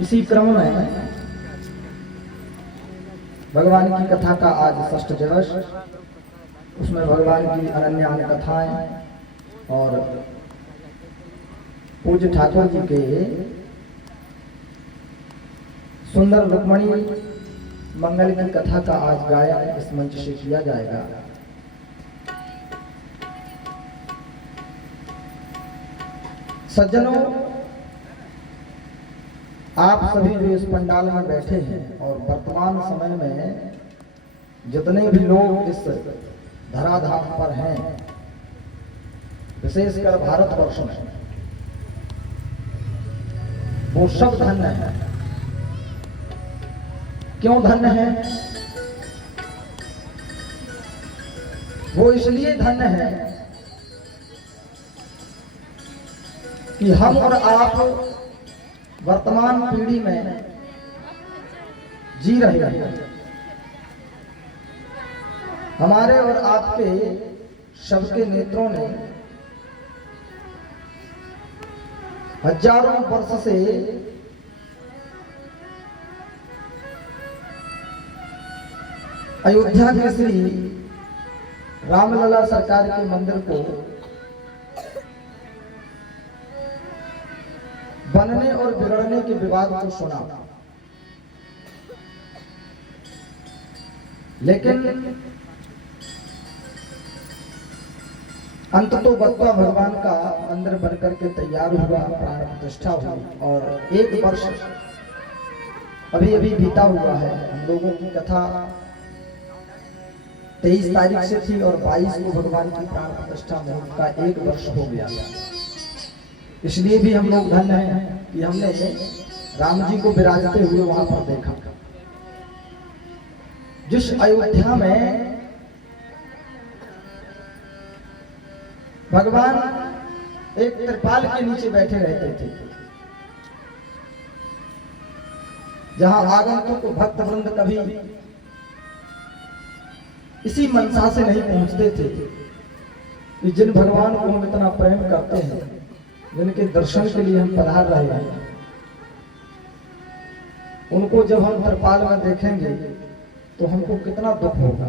इसी क्रम में भगवान की कथा का आज षष्ठ दिवस, उसमें भगवान की अनन्य कथाएं और पूज्य ठाकुर जी के सुंदर रुक्मणी मंगल की कथा का आज गायन इस मंच से किया जाएगा। सज्जनों, आप सभी जो इस पंडाल में बैठे हैं और वर्तमान समय में जितने भी लोग इस धराधाम पर हैं, विशेषकर भारतवर्ष में, वो सब धन्य है। क्यों धन्य है? वो इसलिए धन्य है कि हम और आप वर्तमान पीढ़ी में जी रहे हैं। हमारे और आपके सबके नेत्रों ने हजारों वर्ष से अयोध्या के श्री रामलला सरकार के मंदिर को बनने और बिगड़ने के विवाद को सुना, लेकिन अंततोगत्वा भगवान का मंदिर बनकर के तैयार हुआ, प्राण प्रतिष्ठा हुई और एक वर्ष अभी अभी बीता हुआ है। हम लोगों की कथा 23 तारीख से थी और 22 को भगवान की प्राण प्रतिष्ठा मुहूर्त का एक वर्ष हो गया। इसलिए भी हम लोग धन्य हैं कि हमने राम जी को विराजते हुए वहां पर देखा। जिस अयोध्या में भगवान एक त्रिपाल के नीचे बैठे रहते थे, जहां आगंतुक को भक्त वृंद कभी इसी मनसा से नहीं पहुंचते थे कि जिन भगवान को हम इतना प्रेम करते हैं, जिनके दर्शन के लिए हम पधार रहे हैं, उनको जब हम त्रिपाल में देखेंगे तो हमको कितना दुख होगा।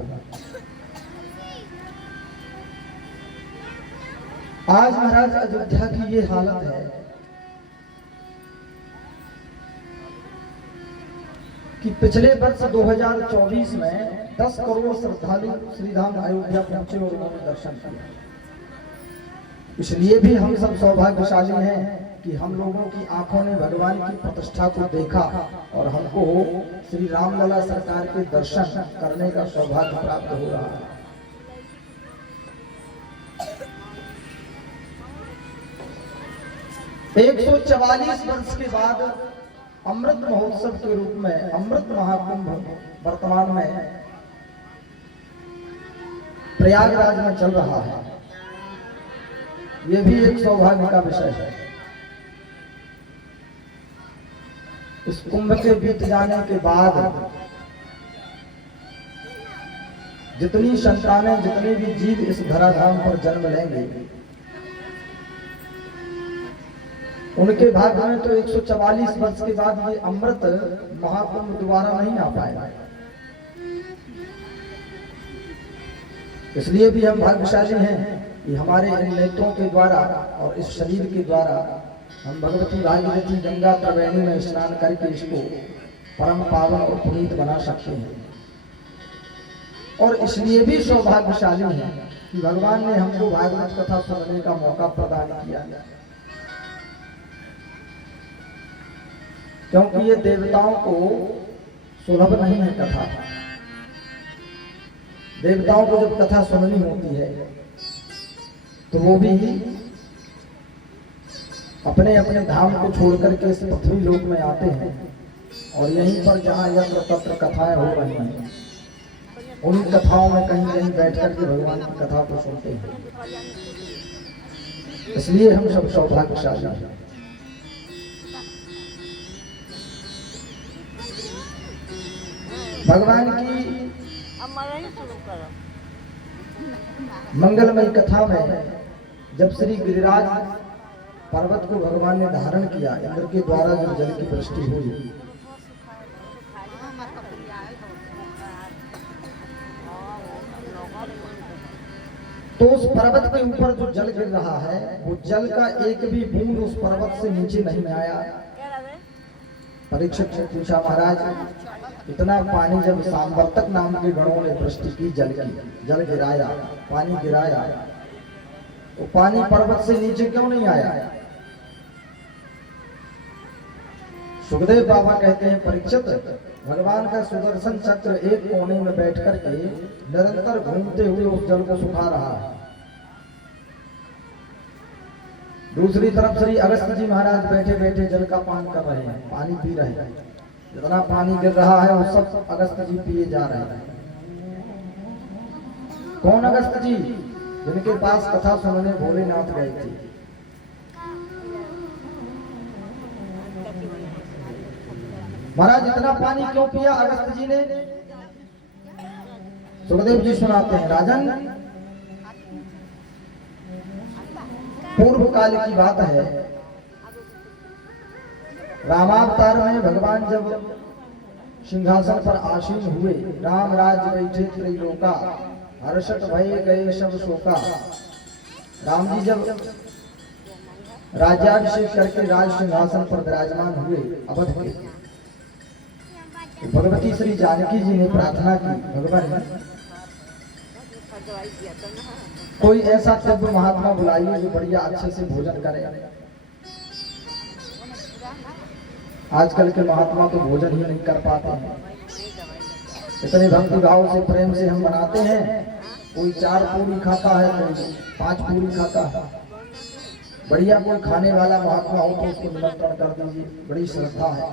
आज महाराज अयोध्या की ये हालत है कि पिछले वर्ष 2024 में 10 करोड़ श्रद्धालु श्रीधाम अयोध्या पहुंचे और उन्होंने दर्शन किया। इसलिए भी हम सब सौभाग्यशाली हैं कि हम लोगों की आंखों ने भगवान की प्रतिष्ठा को देखा और हमको श्री रामलला सरकार के दर्शन करने का सौभाग्य प्राप्त हो रहा है। एक 144 वर्ष के बाद अमृत महोत्सव के रूप में अमृत महाकुंभ वर्तमान में प्रयागराज में चल रहा है। यह भी एक सौभाग्य का विषय है। इस कुंभ के बीत जाने के बाद जितनी संतानें, जितने भी जीव इस धराधाम पर जन्म लेंगे, उनके भाग्य में तो 144 वर्ष के बाद ये अमृत महाकुंभ दोबारा नहीं आ पाएगा। इसलिए भी हम भाग्यशाली हैं कि हमारे इन नेत्रों के द्वारा और इस शरीर के द्वारा हम भगवती भागीरथी गंगा त्रिवेणी में स्नान करके इसको परम पावन और पुनीत बना सकते हैं। और इसलिए भी सौभाग्यशाली हैं कि भगवान ने हमको भागवत कथा सुनने का मौका प्रदान किया, क्योंकि ये देवताओं को सुलभ नहीं है कथा। देवताओं को जब कथा सुननी होती है तो वो भी अपने अपने धाम को छोड़कर के इस पृथ्वी लोक में आते हैं और यहीं पर जहाँ यत्र तत्र कथाएं हो रही हैं, उन कथाओं में कहीं कहीं बैठ करके भगवान की कथा को सुनते हैं। इसलिए हम सब सौभाग्यशाली हैं। भगवान की मंगलमय कथा में जब श्री गिरिराज पर्वत को भगवान ने धारण किया, इंद्र के द्वारा जब जल की वृष्टि हुई, तो उस पर्वत के ऊपर जो जल गिर रहा है, वो जल का एक भी बूंद उस पर्वत से नीचे नहीं आया। परीक्षित ने पूछा, महाराज इतना पानी जब सांवर्तक नाम के गणों ने वृष्टि की, जल गिराया, पानी गिराया, तो पानी पर्वत से नीचे क्यों नहीं आया? सुखदेव बाबा कहते हैं, परीक्षित भगवान का सुदर्शन चक्र एक कोने में बैठ करके निरंतर घूमते हुए उस जल को सुखा रहा है। दूसरी तरफ श्री अगस्त जी महाराज बैठे बैठे जल का पान कर रहे हैं, पानी पी रहे हैं। जितना पानी गिर रहा है वो सब अगस्त जी पिए जा रहे हैं। कौन अगस्त जी? जिनके पास कथा सुनने भोलेनाथ गए थे। महाराज इतना पानी क्यों पिया अगस्त जी ने? सुखदेव जी सुनाते हैं, राजन पूर्व काल की बात है, रामावतार में भगवान जब सिंहासन पर आसीन हुए, राम राज बैठे त्रैलोका, हर्षट भय गए सब शोका। राम जी जब राज्याभिषेक करके राज सिंहासन पर विराजमान हुए अवध के, भगवती श्री जानकी जी ने प्रार्थना की, भगवान कोई ऐसा दिव्य महात्मा बुलाइए जो बढ़िया अच्छे से भोजन करे। आजकल के महात्मा तो भोजन ही नहीं कर पाते हैं। इतने भक्ति भाव से प्रेम से हम बनाते हैं, कोई 4 पूरी खाता है, कोई 5 पूरी खाता है। बढ़िया कोई खाने वाला महात्मा हो तो उसको निमंत्रण कर दीजिए, बड़ी श्रद्धा है।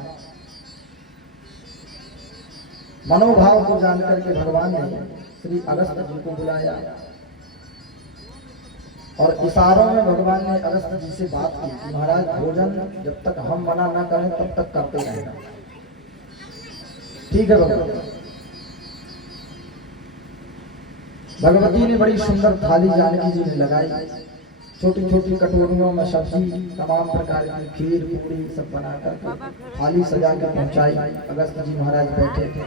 मनोभाव को जानकर के भगवान ने श्री अगस्त जी को बुलाया और इशारों में भगवान ने अगस्त जी से बात की कि महाराज भोजन जब तक हम मना न करें तब तक करते रहना। ठीक है भगवान। भगवती ने बड़ी सुंदर थाली जानकी जी ने लगाई, छोटी छोटी कटोरियों में सब्जी, तमाम प्रकार की खीर पूरी सब बनाकर थाली सजा कर पहुंचाई। अगस्त जी महाराज बैठे थे,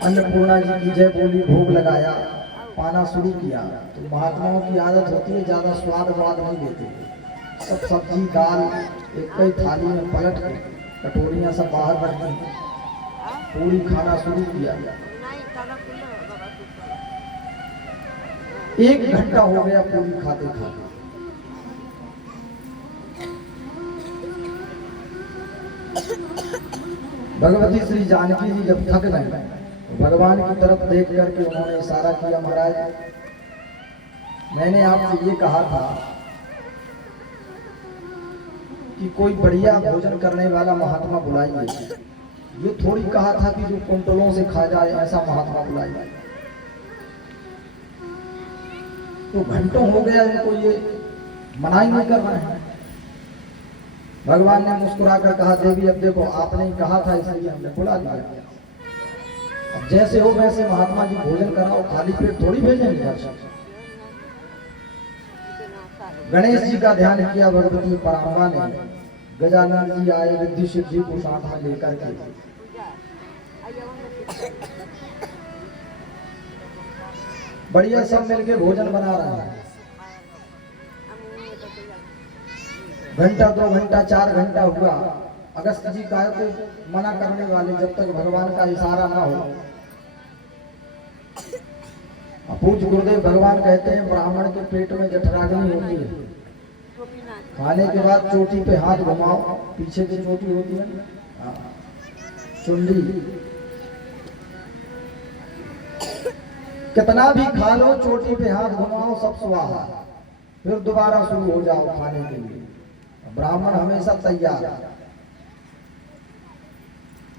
अन्नपूर्णा जी की जय बोली, भोग लगाया, पाना शुरू किया। तो महात्माओं की आदत होती है ज्यादा स्वाद वाद नहीं देते, सब सब्जी दाल एक ही थाली में पलट के कटोरियां सब बाहर रख दी, पूरी खाना शुरू किया। 1 घंटा हो गया पूरी खाते खाते। भगवती श्री जानकी जी जब थक गए, भगवान की तरफ देख करके उन्होंने इशारा किया, महाराज मैंने आपसे ये कहा था कि कोई बढ़िया भोजन करने वाला महात्मा बुलाइए, ये थोड़ी कहा था कि जो कुंटलों से खा जाए ऐसा महात्मा बुलाइए। तो घंटों हो गया इनको ये मना ही नहीं कर रहे हैं। भगवान ने मुस्कुरा कर कहा, देवी अब देखो आपने ही कहा था इसलिए हमने बुला दिया। अब जैसे हो वैसे महात्मा जी भोजन कराओ, खाली पेट थोड़ी भेजेंगे घर से। गणेश जी का ध्यान किया भगवती पराम्बा ने, गजानन जी आए रिद्धि सिद्धि को साथ में लेकर के। बढ़िया सब मिलके भोजन बना रहे हैं। घंटा 2 घंटा 4 घंटा हुआ, अगस्त जी का है तो मना करने वाले जब तक भगवान का इशारा ना हो। पूज्य गुरुदेव भगवान कहते हैं ब्राह्मण के पेट में जठराग्नि होती है, खाने के बाद चोटी पे हाथ घुमाओ, पीछे की चोटी होती है चुंडी, कितना भी खा लो चोटी पे हाथ घुमाओ सब स्वाहा, फिर दोबारा शुरू हो जाओ खाने के लिए। ब्राह्मण हमेशा तैयार।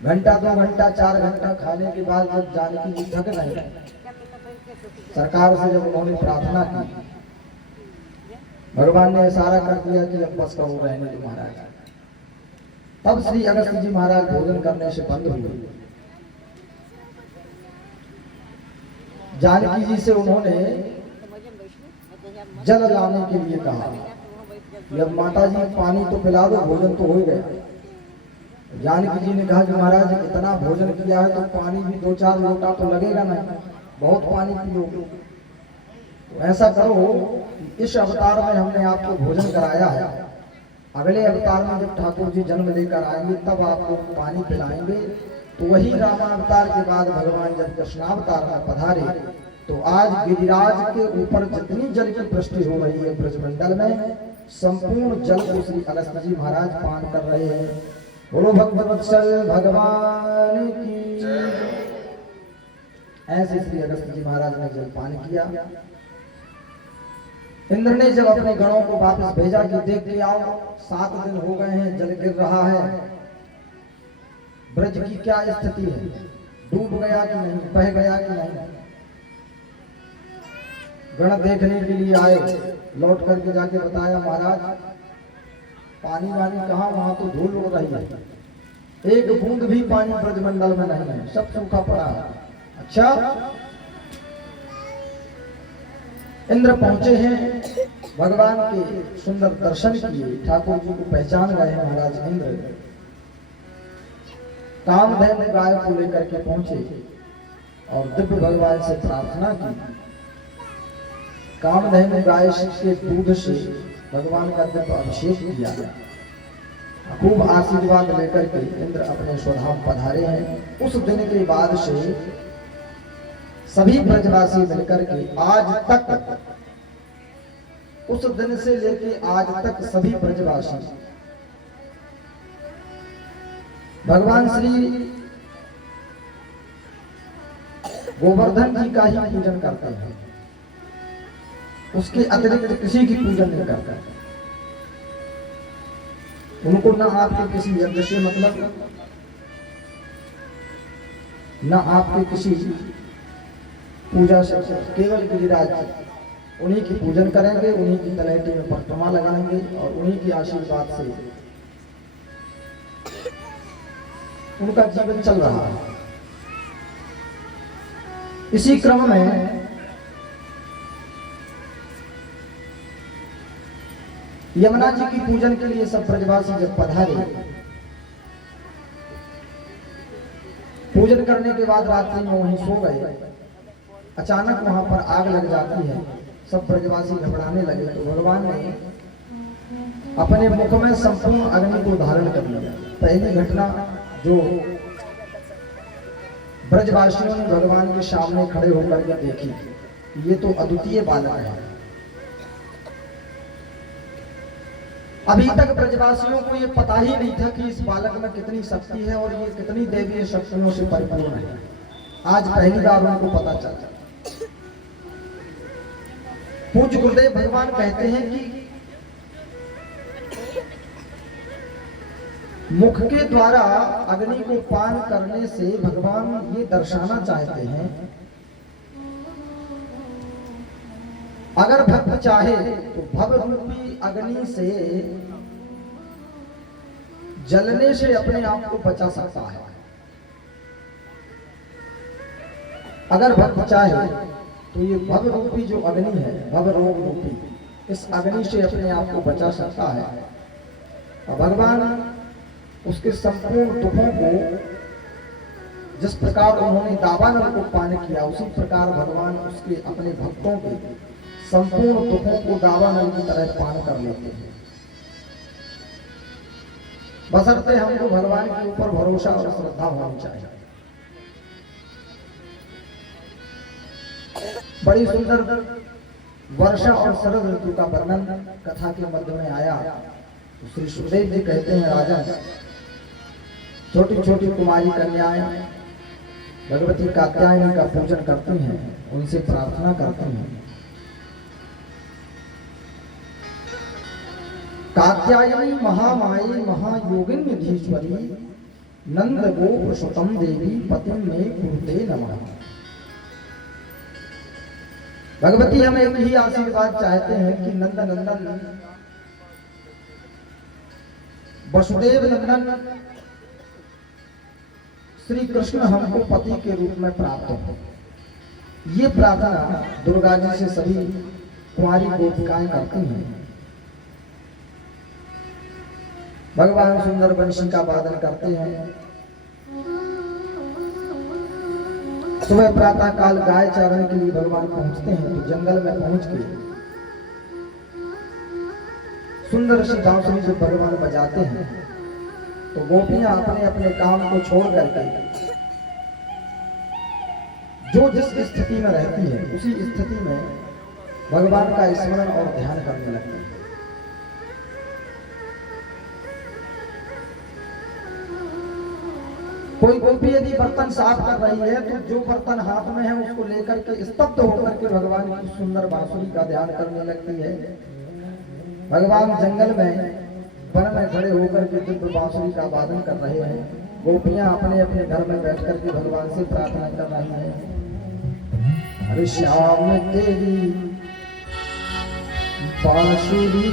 घंटा 2 घंटा 4 घंटा खाने के बाद जब जानकी जी थक गए, सरकार से जब उन्होंने प्रार्थना की, भगवान ने इशारा कर दिया कि अब बस करो रहने दो महाराज। तब श्री अगस्त जी महाराज भोजन करने से बंद हुए। जानकी जी से उन्होंने जल लाने के लिए कहा। कि अब माता जी पानी तो पिला दो, भोजन तो हो ही गया। जानकी जी ने कहा कि महाराज इतना भोजन किया है तो पानी भी 2-4 लोटा तो लगेगा नहीं, बहुत पानी पियोगे। तो ऐसा करो, इस अवतार में हमने आपको भोजन कराया है, अगले अवतार में जब ठाकुर जी जन्म लेकर आएंगे तब आपको पानी पिलाएंगे। तो वही रामावतार के बाद भगवान जब कृष्णावतार में पधारे तो आज गिरिराज के ऊपर जितनी जल की वृष्टि हो रही है ब्रजमंडल में, संपूर्ण जल को श्री अगस्त्य जी महाराज पान कर रहे हैं। बोलो भगवत्सल भगवान की। ऐसे श्री अगस्त्य जी महाराज ने जल पान किया। इंद्र ने जब अपने गणों को वापस भेजा कि देख के आओ, 7 दिन हो गए हैं, जल गिर रहा है, ब्रज की क्या स्थिति है, डूब गया कि नहीं, बह गया कि नहीं। गण देखने के लिए आए, लौट करके जाके बताया महाराज पानी वानी कहाँ, वहां तो धूल उड़ रही है, एक बूंद भी पानी ब्रजमंडल में नहीं है, सब सूखा पड़ा है। अच्छा, इंद्र पहुंचे हैं, भगवान के सुंदर दर्शन किए, ठाकुर जी को पहचान गए महाराज इंद्र। कामधेनु गाय को लेकर के पहुंचे और दिव्य भगवान से प्रार्थना की। कामधेनु गाय के दूध से भगवान का दिव्य अभिषेक किया गया। खूब आशीर्वाद लेकर के इंद्र अपने स्वधाम पधारे हैं। उस दिन के बाद से सभी ब्रजवासी मिलकर के आज तक, उस दिन से लेके आज तक सभी ब्रजवासी भगवान श्री गोवर्धन जी का ही पूजन करते हैं, उसके अतिरिक्त किसी की पूजन नहीं करते। उनको ना आपके किसी यज्ञ से मतलब, ना आपके किसी पूजा से, केवल गिरिराज उन्हीं की पूजन करेंगे, उन्हीं की तलहटी में परिक्रमा लगाएंगे और उन्हीं के आशीर्वाद से उनका जीवन चल रहा है। इसी क्रम में यमुना जी की पूजन के लिए सब ब्रजवासी जब पधारे, पूजन करने के बाद रात्रि में वहीं सो गए। अचानक वहां पर आग लग जाती है, सब ब्रजवासी घबराने लगे। तो भगवान ने अपने मुख में संपूर्ण अग्नि को धारण कर लिया। पहली घटना जो ब्रजवासियों ने भगवान के सामने खड़े होकर के देखी, ये तो अद्वितीय बालक है। अभी तक ब्रजवासियों को ये पता ही नहीं था कि इस बालक में कितनी शक्ति है और ये कितनी दैवीय शक्तियों से परिपूर्ण है। आज पहली बार उनको पता चला। पूज्य गुरुदेव भगवान कहते हैं कि मुख के द्वारा अग्नि को पान करने से भगवान ये दर्शाना चाहते हैं, अगर भक्त चाहे तो भव रूपी अग्नि से जलने से अपने आप को बचा सकता है। अगर भक्त चाहे तो ये भव रूपी जो अग्नि है, भव रोग रूपी, इस अग्नि से अपने आप को बचा सकता है। और भगवान उसके संपूर्ण दुखों को, जिस प्रकार उन्होंने दावानल को पान किया, उसी प्रकार भगवान उसके अपने भक्तों के संपूर्ण दुखों को दावानल की तरह पान कर लेते हैं। बशर्ते हमको भगवान के ऊपर भरोसा और श्रद्धा होनी चाहिए। बड़ी सुंदर वर्षा और शरद ऋतु का वर्णन कथा के मध्य में आया। श्री सुखदेव जी कहते हैं, राजन, छोटी छोटी कुमारी कन्याएं भगवती कात्यायनी का पूजन करती हैं, उनसे प्रार्थना करती हैं। कात्यायनी महामायी महायोगिनीधीश्वरी नंद गोप सुतम देवी पतिम में कुरुते नमः। भगवती हमें एक ही आशीर्वाद चाहते हैं कि नंद नंदन वसुदेव नंदन श्री कृष्ण हमको पति के रूप में प्राप्त हो। ये प्रार्थना दुर्गा जी से सभी कुंवारी गोपिकाएं करती हैं। भगवान सुंदर बंशी का वादन करते हैं। सुबह प्रातः काल गाय चारण के लिए भगवान पहुंचते हैं, तो जंगल में पहुंच के सुंदर सी बांसुरी जब भगवान बजाते हैं, तो गोपियां अपने अपने काम को छोड़ करके जो जिस स्थिति में रहती है उसी स्थिति में भगवान का स्मरण और ध्यान करने लगती है। कोई गोपी यदि बर्तन साफ कर रही है, तो जो बर्तन हाथ में है उसको लेकर के स्तब्ध होकर के भगवान की सुंदर बांसुरी का ध्यान करने लगती है। भगवान जंगल में वन में खड़े होकर के दिव्य बांसुरी का वादन कर रहे हैं। गोपियां अपने अपने घर में बैठ करके भगवान से प्रार्थना कर रही हैं। अरे श्याम तेरी बांसुरी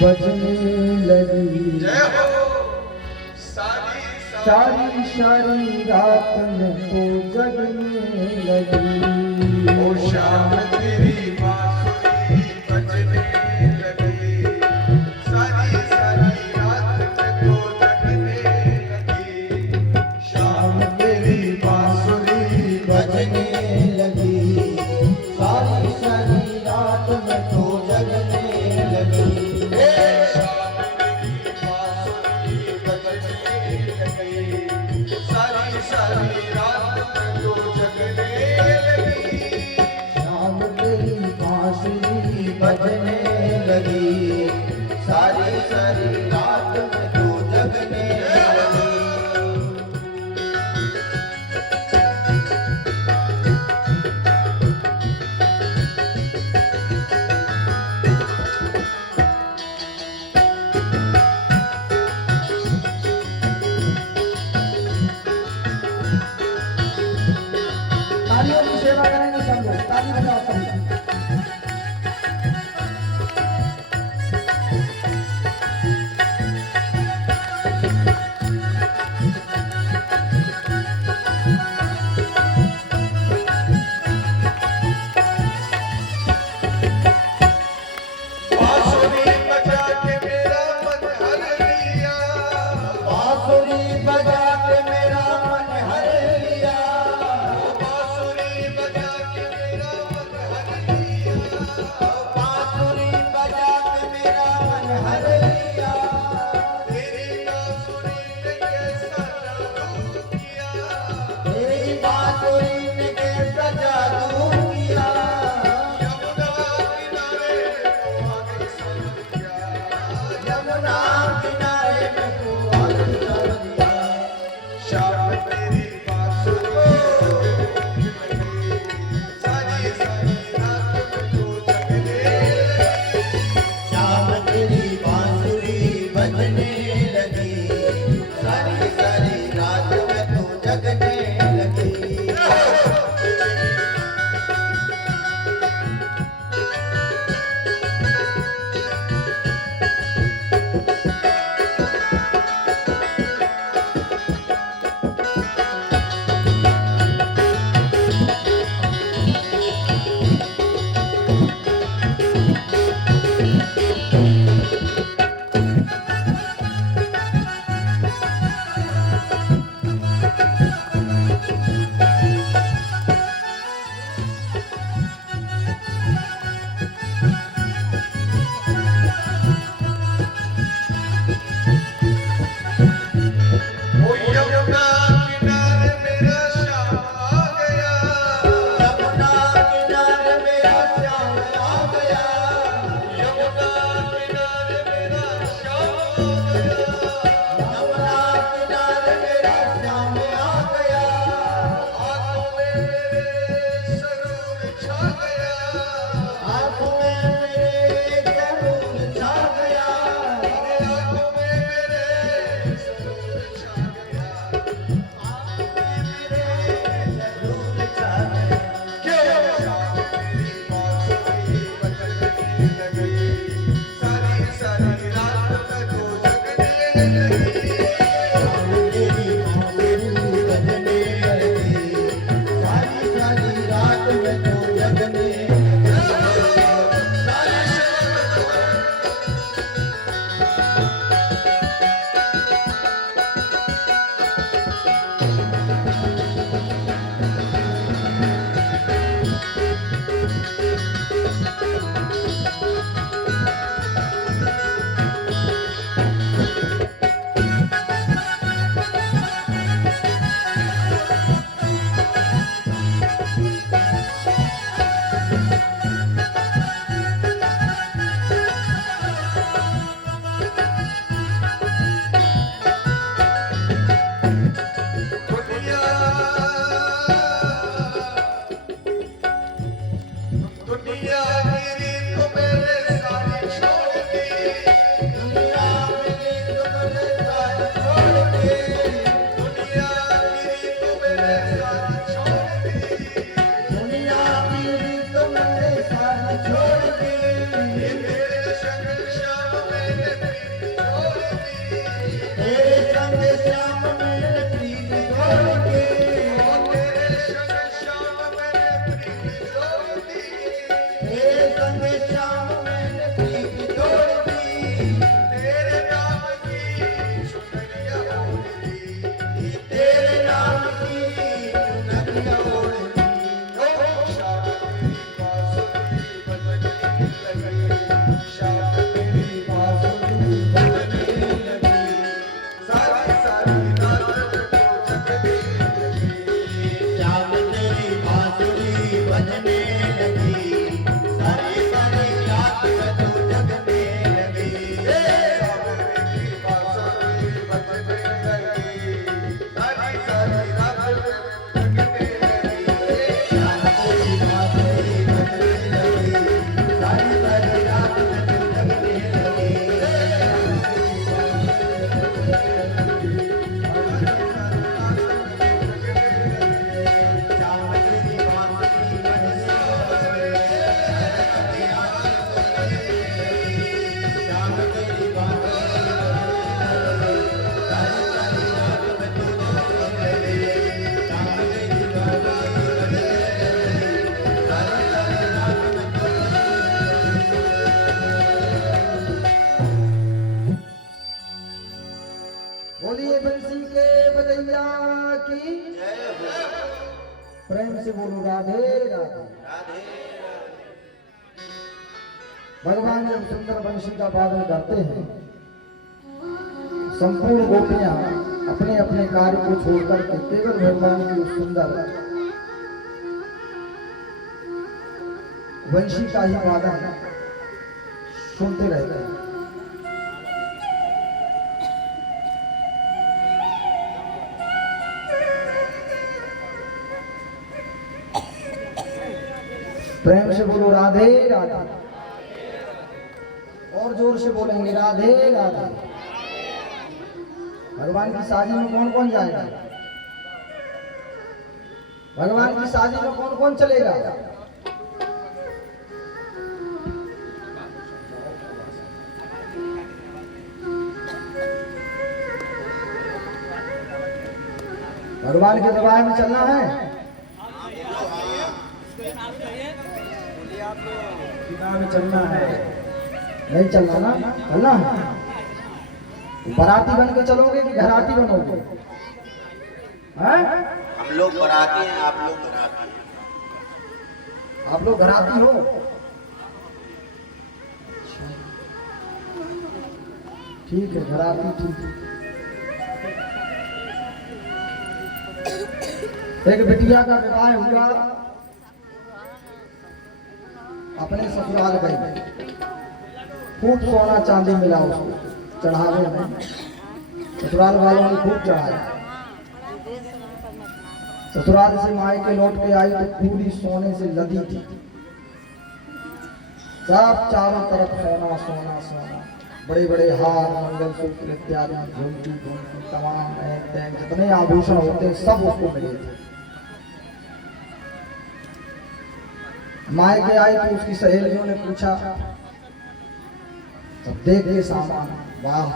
बजने लगी, सारी सारी रात में तो जगने लगी। ओ श्याम तेरी बांसुरी बजने लगी, सारी सारी रात में तो जगने लगी। श्याम तेरी बांसुरी बजने लगी, सारी सारी रात में तो जगने लगी। श्याम तेरी बांसुरी बजने लगी, सारी सारी रात में तो जगने लगी। श्याम तेरी बांसुरी बजने लगी, सारी सारी रात में तो जगने लगी। तालियों की सेवा करेंगे सब लोग, ताली बजाओ सभी। बांसुरी बजा के मेरा मन हर लिया, बांसुरी बजा के मेरा मन हर लिया, बांसुरी बजा के मेरा मन हर लिया। बांसुरी बजा के मेरा मन हर लिया। तेरी बांसुरी ने कैसा जादू किया, तेरी बांसुरी ने कैसा जादू किया, यमुना किनारे को आगे सर दिया। यमुना किनारे में तू आग कर दिया। श्याम तेरी बांसुरी बजने लगी, सारी सारी रात में तो जगने लगी। श्याम तेरी बांसुरी बजने लगी, सारी सारी रात में तू जगने लगी। बोलिए बंसी के बदैया की जय हो। प्रेम से बोलो राधे राधे। राधे भगवान जब सुंदर बंशी का वादन करते हैं, संपूर्ण गोपियां अपने अपने कार्य को छोड़कर के केवल भगवान की उस सुंदर वंशी का ही वादन सुनते रहते हैं। प्रेम से बोलो राधे राधे। और जोर से बोलेंगे राधे राधे। भगवान की शादी में कौन कौन जाएगा? भगवान की शादी में कौन कौन चलेगा? भगवान के दरबार में चलना है? में चलना है? नहीं चलना ना? चलना है। बराती बन के चलोगे कि घराती बनोगे? हैं? हम लोग बराती हैं, आप लोग घराती हैं। आप लोग घराती हो? ठीक है, घराती ठीक है। एक बिटिया का विवाह हुआ, अपने ससुराल गई, खूब सोना चांदी मिला उसको चढ़ावे में। ससुराल वालों ने खूब चढ़ाया। ससुराल से मायके लौट के आई तो पूरी सोने से लदी थी, सब चारों तरफ सोना सोना सोना, बड़े बड़े हार, मंगलसूत्र इत्यादि, झुमकी झुमकी, तमाम जितने आभूषण होते हैं सब उसको मिले थे। मायके आई तो उसकी सहेलियों ने पूछा, तब देख के सामान, वाह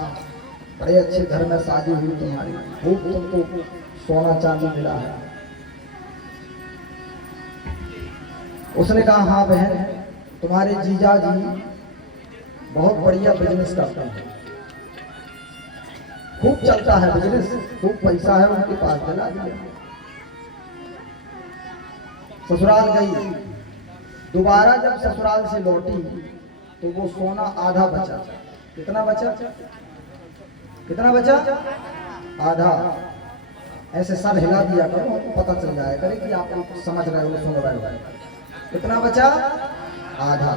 बड़े अच्छे घर में शादी हुई तुम्हारी, खूब तुमको सोना चांदी मिला है। उसने कहा हाँ बहन, तुम्हारे जीजा जी बहुत बढ़िया बिजनेस करते हैं, खूब चलता है बिजनेस, खूब पैसा है उनके पास, दिला दिया। ससुराल गई, दोबारा जब ससुराल से लौटी तो वो सोना आधा बचा। कितना बचा? कितना बचा? आधा। ऐसे सर हिला दिया करो, आपको पता चल जाए करे कि आप समझ रहे हो, सुन रहे हो। कितना बचा? आधा।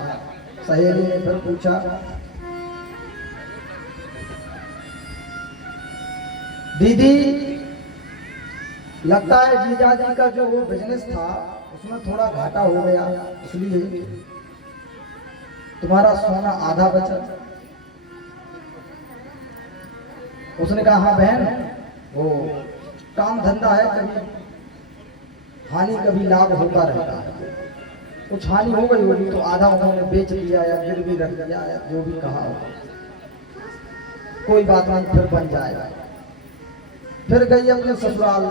सहेली ने फिर पूछा, दीदी लगता है जीजा जी का जो वो बिजनेस था उसमें थोड़ा घाटा हो गया, इसलिए तुम्हारा सोना आधा बचा। उसने कहा हाँ बहन, वो काम धंधा है, कभी हानि कभी लाभ होता रहता है। कुछ हानि हो गई होगी तो आधा उन्होंने बेच दिया या गिरवी रख दिया या जो भी कहा हो, कोई बात नहीं, फिर बन जाएगा। फिर गई अपने ससुराल।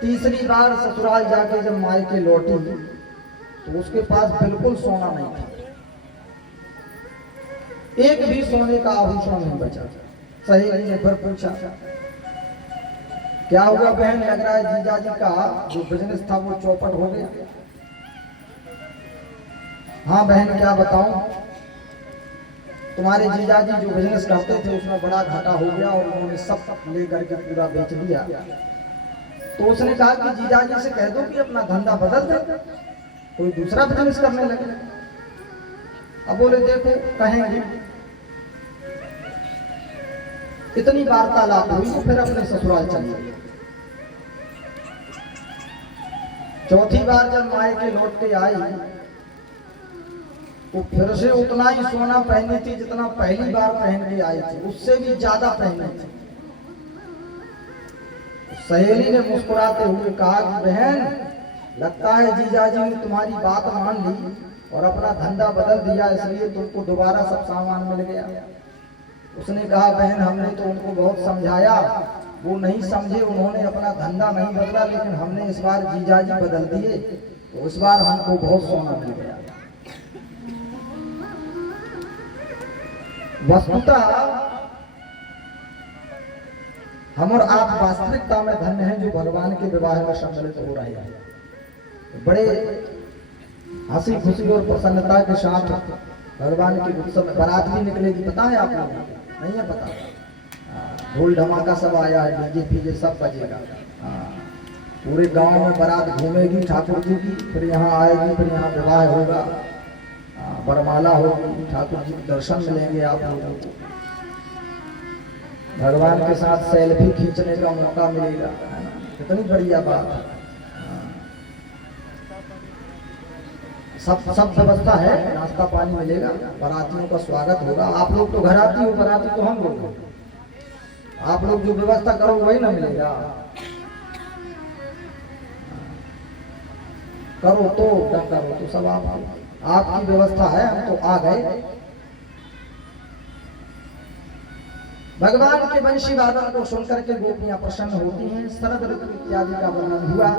तीसरी बार ससुराल जाके जब मायके लौटी तो उसके पास बिल्कुल सोना नहीं था, एक भी सोने का आभूषण नहीं बचा। सहेली ने फिर पूछा, क्या हुआ बहन, लग रहा है जीजा जी का जो बिजनेस था वो चौपट हो गया। हाँ बहन क्या बताऊं, तुम्हारे जीजा जी जो बिजनेस करते थे उसमें बड़ा घाटा हो गया और उन्होंने सब लेकर के पूरा बेच दिया। तो उसने कहा कि जीजा जी से कह दो कि अपना धंधा बदल दे, कोई दूसरा बिजनेस करने लगे। अब बोले देखो कहेंगे। इतनी वार्तालाप हुई तो फिर अपने ससुराल चली गई। चौथी बार जब मायके लौट के आई तो फिर से उतना ही सोना पहनी थी जितना पहली बार पहन के आई थी, उससे भी ज्यादा पहनी थी। सहेली ने मुस्कुराते हुए कहा कि बहन लगता है जीजा जी ने तुम्हारी बात मान ली और अपना धंधा बदल दिया, इसलिए तुमको दोबारा सब सामान मिल गया। उसने कहा बहन हमने तो उनको बहुत समझाया, वो नहीं समझे, उन्होंने अपना धंधा नहीं बदला, लेकिन हमने इस बार जीजा जी बदल दिए तो इस बार हमको बहुत सोना मिल गया। वस्तुतः हम और आप वास्तविकता में धन्य हैं जो भगवान के विवाह में सम्मिलित हो रहे हैं। बड़े हंसी खुशी और प्रसन्नता के साथ भगवान के उत्सव में बारात भी निकलेगी, पता है आप लोगों को? नहीं है पता? ढोल धमाका सब आया है, डीजे फीजे सब बजेगा। पूरे गांव में बारात घूमेगी ठाकुर जी की, फिर यहाँ आएगी, फिर यहाँ विवाह होगा, वरमाला होगी, ठाकुर जी के दर्शन मिलेंगे आप लोगों को, भगवान के साथ सेल्फी खींचने का मौका मिलेगा, है ना? कितनी बढ़िया बात है। सब व्यवस्था है, नाश्ता पानी मिलेगा, बारातियों का स्वागत होगा। आप लोग तो घर आती हो, बाराती तो हम लोग हो। आप लोग जो व्यवस्था करो वही ना मिलेगा। करो तो क्या करो तो सब आपकी व्यवस्था है, हम तो आ गए। भगवान के वंशी वादन को सुनकर के गोपियां प्रसन्न होती हैं। शरद ऋतु इत्यादि का वर्णन हुआ।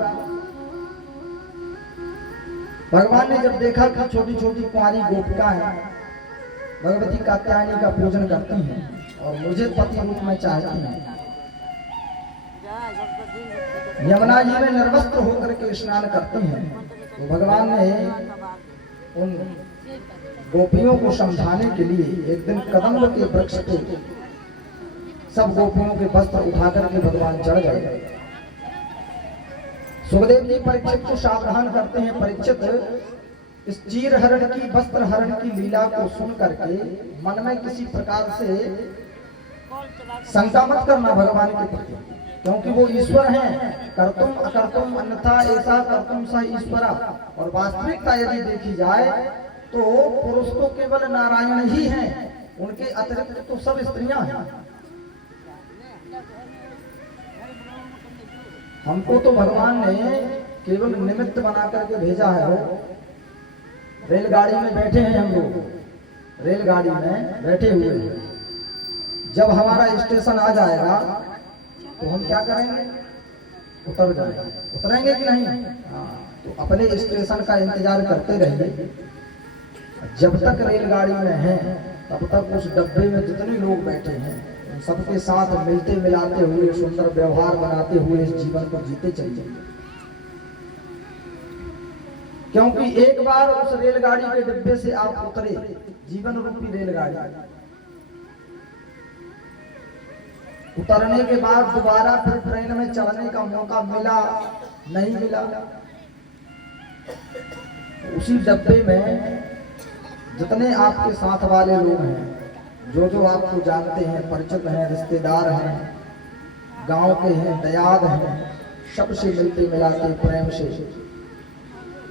भगवान ने जब देखा कि छोटी छोटी कुंवारी गोपिकाएं भगवती कात्यायनी का पूजन करती हैं और मुझे पति रूप में चाहती हैं, यमुना जी में निर्वस्त्र होकर के स्नान करती हैं, तो भगवान ने उन गोपियों को समझाने के लिए एक दिन कदम्ब के वृक्ष पे सब गोपियों के वस्त्र उठा करके भगवान चढ़ गए। सुखदेव जी परीक्षित को सावधान करते हैं, परीक्षित इस चीर हरण की, वस्त्र हरण की लीला को सुन करके मन में किसी प्रकार से शंका मत करना भगवान के प्रति, क्योंकि वो ईश्वर हैं। कर्तुम अकर्तुम अन्यथा ऐसा कर्तुम स ईश्वरा। और वास्तविकता यदि देखी जाए तो पुरुष तो केवल नारायण ही हैं, उनके अतिरिक्त तो सब स्त्रियां हैं। हमको तो भगवान ने केवल निमित्त बना करके भेजा है। हो रेलगाड़ी में बैठे हैं हम लोग, रेलगाड़ी में बैठे हुए हैं। जब हमारा स्टेशन आ जाएगा तो हम क्या करेंगे? उतर जाएंगे। उतरेंगे कि नहीं? तो अपने स्टेशन का इंतजार करते रहिए। जब तक रेलगाड़ी में हैं तब तक उस डब्बे में जितने लोग बैठे हैं सबके साथ मिलते मिलाते हुए, सुंदर व्यवहार बनाते हुए इस जीवन को जीते चलिए। क्योंकि एक बार उस रेलगाड़ी के डिब्बे से आप उतरे, जीवन रूपी रेलगाड़ी, उतरने के बाद दोबारा फिर ट्रेन में चढ़ने का मौका मिला नहीं मिला, उसी डब्बे में जितने आपके साथ वाले लोग हैं, जो आपको जानते हैं, परिचित हैं, रिश्तेदार हैं, गांव के हैं, दयाद हैं, सबसे मिलते मिलाते प्रेम से,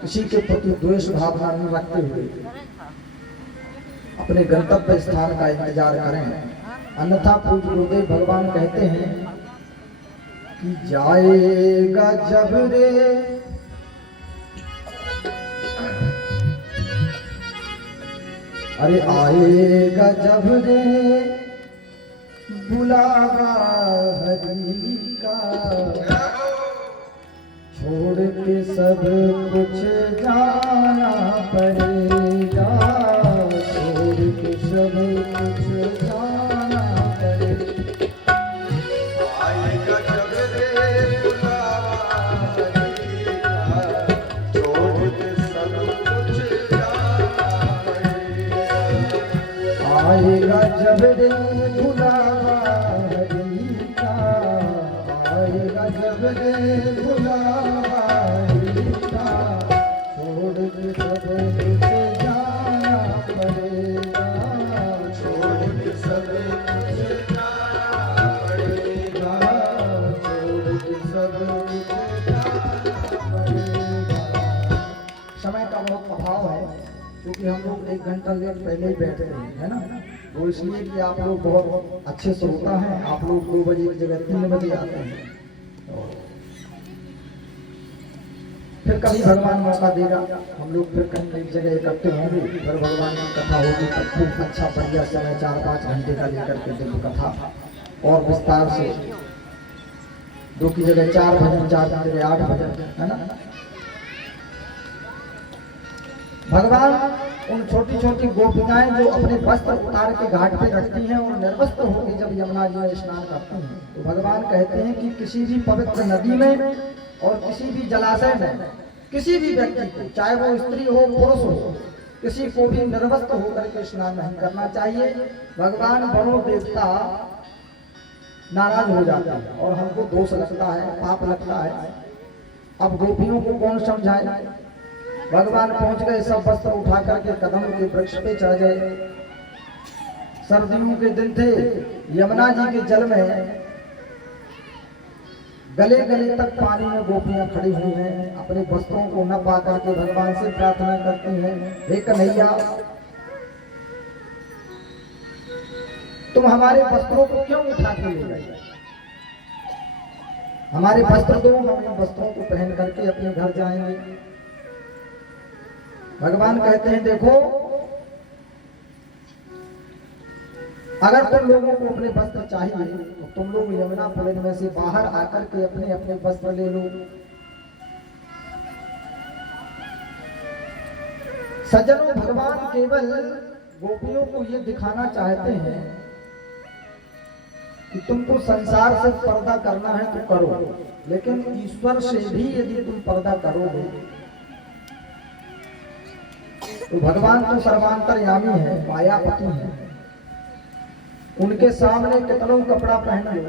किसी के प्रति द्वेष भावना न रखते हुए अपने गंतव्य स्थान का इंतजार करें। अन्यथा पूज्य गुरुदेव भगवान कहते हैं कि जाएगा जब रे अरे आएगा जब रे बुलावा हरि का, छोड़ के सब कुछ जाना पड़ेगा, छोड़ के सब कुछ जाना पड़ेगा। आएगा जब रे बुलावा हरि का, छोड़ के सब कुछ जाना पड़ेगा। आएगा जब रे बुलावा हरि का, आएगा जब रे बुलावा हरि का, छोड़ के सब कुछ जाना पड़ेगा, छोड़ के सब कुछ जाना पड़ेगा, छोड़ के सब कुछ जाना पड़ेगा। समय का बहुत अभाव है, क्योंकि हम लोग 1 घंटा लेट पहले ही बैठ गए हैं, है ना? वो इसलिए कि आप लोग बहुत अच्छे श्रोता हैं। आप लोग 2 बजे की जगह 3 बजे आते हैं। तो फिर कभी भगवान मौका देगा, हम लोग फिर कहीं एक जगह इकट्ठे होंगे, फिर भगवान की कथा होगी, तब खूब अच्छा बढ़िया समय 4-5 घंटे का लेकर के दिव्य कथा और विस्तार से 2 की जगह 4 भजन, 4 की जगह 8 भजन, है ना? भगवान उन छोटी छोटी गोपिकाएं जो अपने वस्त्र उतार के घाट पे रखती हैं और निर्वस्त्र होकर जब यमुना जी में स्नान करती हैं, तो भगवान कहते हैं कि किसी भी पवित्र नदी में और किसी भी जलाशय में किसी भी व्यक्ति को, चाहे वो स्त्री हो पुरुष हो, किसी को भी निर्वस्त्र होकर के स्नान नहीं करना चाहिए। भगवान वरुण देवता नाराज हो जाता है और हमको दोष लगता है, पाप लगता है। अब गोपियों को कौन समझाए? भगवान पहुंच गए, सब वस्त्र उठा करके कदम के वृक्ष पे चढ़ गए। सर्दियों के दिन थे, यमुना जी के जल में गले गले तक पानी में गोपियां खड़ी हुई हैं, अपने वस्त्रों को न पा करके भगवान से प्रार्थना करती हैं, हे कन्हैया तुम हमारे वस्त्रों को क्यों उठा के ले गए? हमारे वस्त्र दो, हम इन वस्त्रों को पहन करके अपने घर जाएंगे। भगवान कहते हैं देखो, अगर तुम लोगों को अपने वस्त्र चाहिए तो तुम लोग यमुना पुलिन में से बाहर आकर के अपने अपने वस्त्र ले लो। सज्जनों, भगवान केवल गोपियों को ये दिखाना चाहते हैं कि तुमको संसार से पर्दा करना है तो करो, लेकिन ईश्वर से भी यदि तुम पर्दा करोगे तो भगवान तो सर्वांतरयामी है, मायापति है। उनके सामने कितनों कपड़ा पहन लो,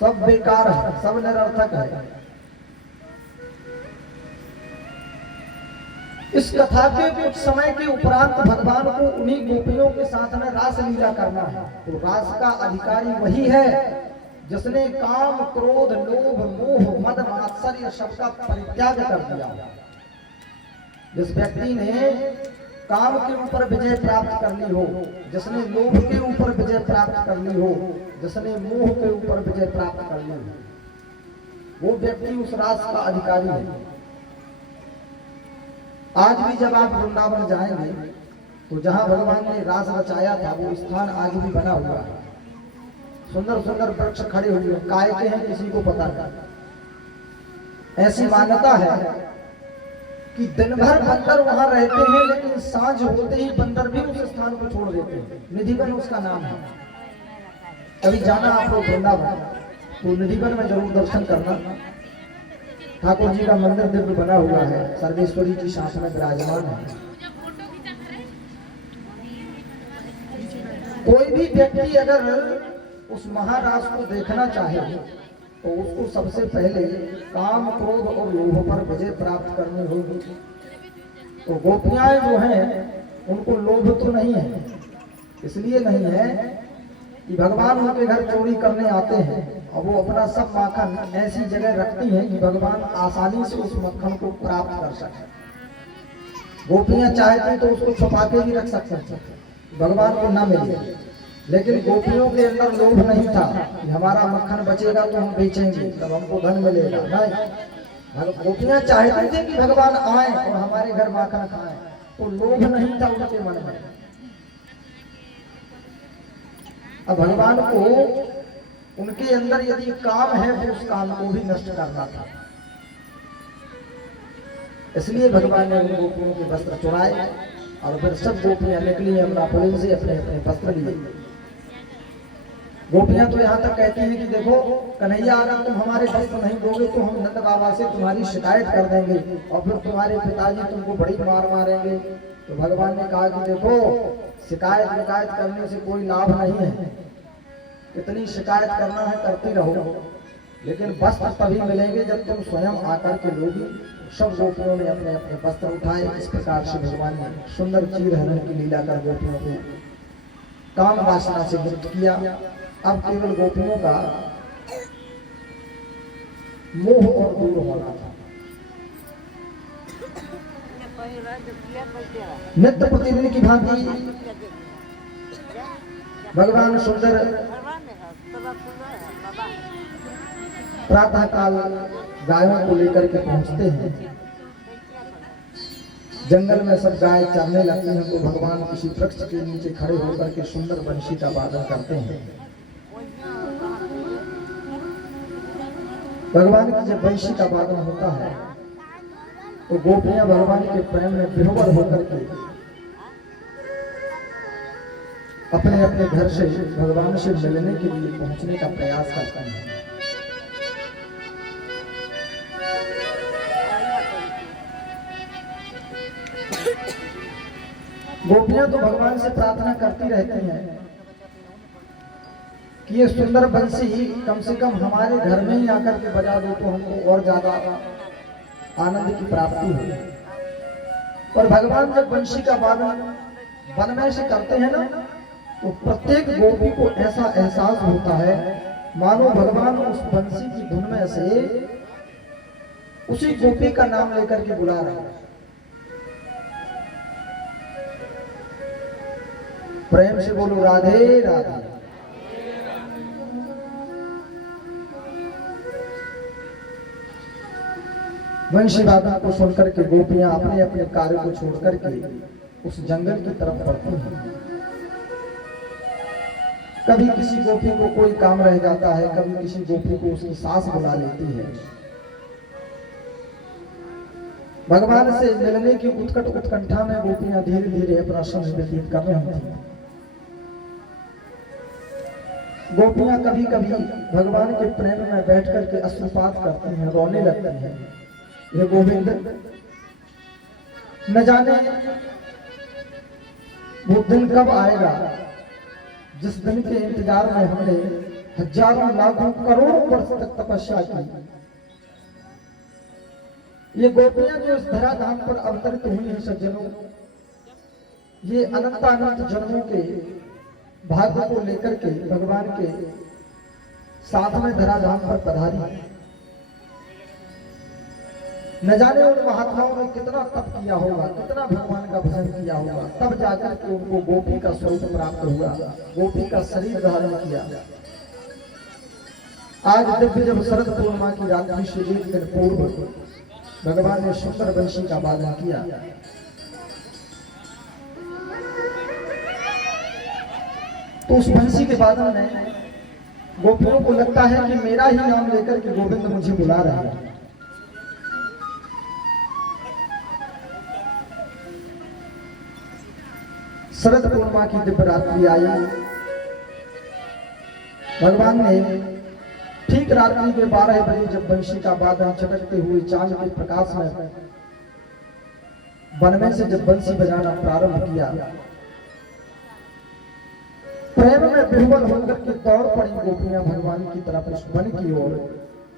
सब बेकार है, सब निरर्थक है। इस कथा के कुछ समय के उपरांत भगवान को उन्हीं गोपियों के साथ में रास लीला करना है। तो रास का अधिकारी वही है जिसने काम, क्रोध, लोभ, मोह, मद, मात्सर्य सबका परित्याग कर दिया। जिस व्यक्ति ने काम के ऊपर विजय प्राप्त करनी हो, जिसने लोभ के ऊपर विजय प्राप्त करनी हो, जिसने मोह के ऊपर विजय प्राप्त करनी हो, वो व्यक्ति उस रास का अधिकारी है। आज भी जब आप वृंदावन जाएंगे तो जहां भगवान ने रास रचाया था वो स्थान आज भी बना हुआ है। सुंदर सुंदर वृक्ष खड़े हुए, काय के हैं किसी को पता नहीं। ऐसी मान्यता है कि दिन भर बंदर वहां रहते हैं, लेकिन सांझ होते ही बंदर भी उस स्थान को छोड़ देते हैं। निधिवन उसका नाम है। कभी जाना आप लोग वृंदावन तो निधिवन में जरूर दर्शन करना। ठाकुर जी का मंदिर दिव्य बना हुआ है, सर्वेश्वरी जी साथ में विराजमान है। कोई भी व्यक्ति अगर उस महाराज को देखना चाहे तो उसको सबसे पहले काम, क्रोध और लोभ पर विजय प्राप्त करनी होगी। तो गोपियां जो हैं उनको लोभ तो नहीं है, इसलिए नहीं है कि भगवान उनके घर चोरी करने आते हैं और वो अपना सब माखन ऐसी जगह रखती हैं कि भगवान आसानी से उस मक्खन को प्राप्त कर सके। गोपियां चाहती तो उसको छुपा के भी रख सकते हैं, भगवान को ना मिले। लेकिन गोपियों के अंदर लोभ नहीं था कि हमारा मक्खन बचेगा तो हम बेचेंगे तब हमको धन मिलेगा। नहीं, गोपियां चाहती थी कि भगवान आए और हमारे घर माखन खाएं, तो लोभ नहीं था उनके मन में। अब भगवान को उनके अंदर यदि काम है तो उस काम को भी नष्ट करना था, इसलिए भगवान ने उन गोपियों के वस्त्र चुराए और फिर सब गोपियां निकली यमुना पुलिन से अपने अपने वस्त्र लिए। गोपियां तो यहाँ तक कहती हैं कि देखो कन्हैया, अगर तुम हमारे वस्त्र नहीं दोगे तो हम नंद बाबा से तुम्हारी शिकायत कर देंगे और फिर तुम्हारे पिताजी तुमको बड़ी मार मारेंगे। तो भगवान ने कहा कि देखो, शिकायत विकायत करने से कोई लाभ नहीं है, इतनी शिकायत करना है करती रहो, लेकिन वस्त्र तभी मिलेंगे जब तुम स्वयं आकर के लोगी। सब गोपियों ने अपने अपने वस्त्र उठाए। इस प्रकार से भगवान ने सुंदर चीर हरण की लीला कर गोपियों को काम वासना से मुक्त किया। अब केवल गोपियों का मोह और दूर होना था। नित्य प्रतिदिन की भांति भगवान सुंदर प्रातः काल गायों को लेकर के पहुंचते हैं। जंगल में सब गाय चरने लगती हैं तो भगवान किसी वृक्ष के नीचे खड़े होकर के सुंदर बंशी का वादन करते हैं। भगवान की जब बंशी का वादन होता है तो गोपियां भगवान के प्रेम में विह्वल होकर के अपने अपने घर से भगवान से मिलने के लिए पहुंचने का प्रयास करती हैं। गोपियां तो भगवान से प्रार्थना करती रहती हैं कि ये सुंदर बंसी कम से कम हमारे घर में ही आकर के बजा दो तो हमको और ज्यादा आनंद की प्राप्ति हो। और भगवान जब बंसी का वादन वन में से करते हैं ना, तो प्रत्येक गोपी को ऐसा एहसास होता है मानो भगवान उस बंसी की धुन में से उसी गोपी का नाम लेकर के बुला रहे हैं। प्रेम से बोलो राधे राधे। वंशी वादन को सुनकर के गोपियां अपने अपने कार्य को छोड़कर के उस जंगल की तरफ बढ़ती हैं। कभी किसी गोपी को कोई काम रह जाता है, कभी किसी गोपी को उसकी सास बुला लेती है। भगवान से मिलने की उत्कंठा में गोपियां धीरे धीरे अपना समय व्यतीत कर रही होती हैं। गोपियां कभी कभी भगवान के प्रेम में बैठ करके अश्रुपात करती हैं, रोने लगती हैं। ये गोविंद न जाने वो दिन कब आएगा जिस दिन के इंतजार में हमने हजारों लाखों करोड़ों वर्ष तक तपस्या की। ये गोपियां जो इस धराधाम पर अवतरित हुई हैं सज्जनों, ये अनंत अनंत जन्मों के भाग्य को लेकर के भगवान के साथ में धराधाम पर पधारी। न जाने उन महात्माओं ने कितना तप किया होगा, कितना भगवान का भजन किया होगा, तब जाकर के उनको गोपी का स्वरूप प्राप्त हुआ, गोपी का शरीर धारण किया। आज दिव्य जब शरद पूर्णिमा की रात्रि से एक दिन पूर्व भगवान ने सुंदर बंशी का वादन किया। तो उस बंशी के वादन में गोपियों को लगता है कि मेरा ही नाम लेकर के गोविंद मुझे बुला रहा है। शरद पूर्णिमा की दिव्य रात्रि आई। भगवान ने ठीक रात्रि के 12 बजे जब बंशी का वादन चटकते हुए चांद के प्रकाश में वन में से जब बंशी बजाना प्रारंभ किया, प्रेम में विह्वल होकर के दौड़ पड़ी गोपियां भगवान की तरफ उस वन की ओर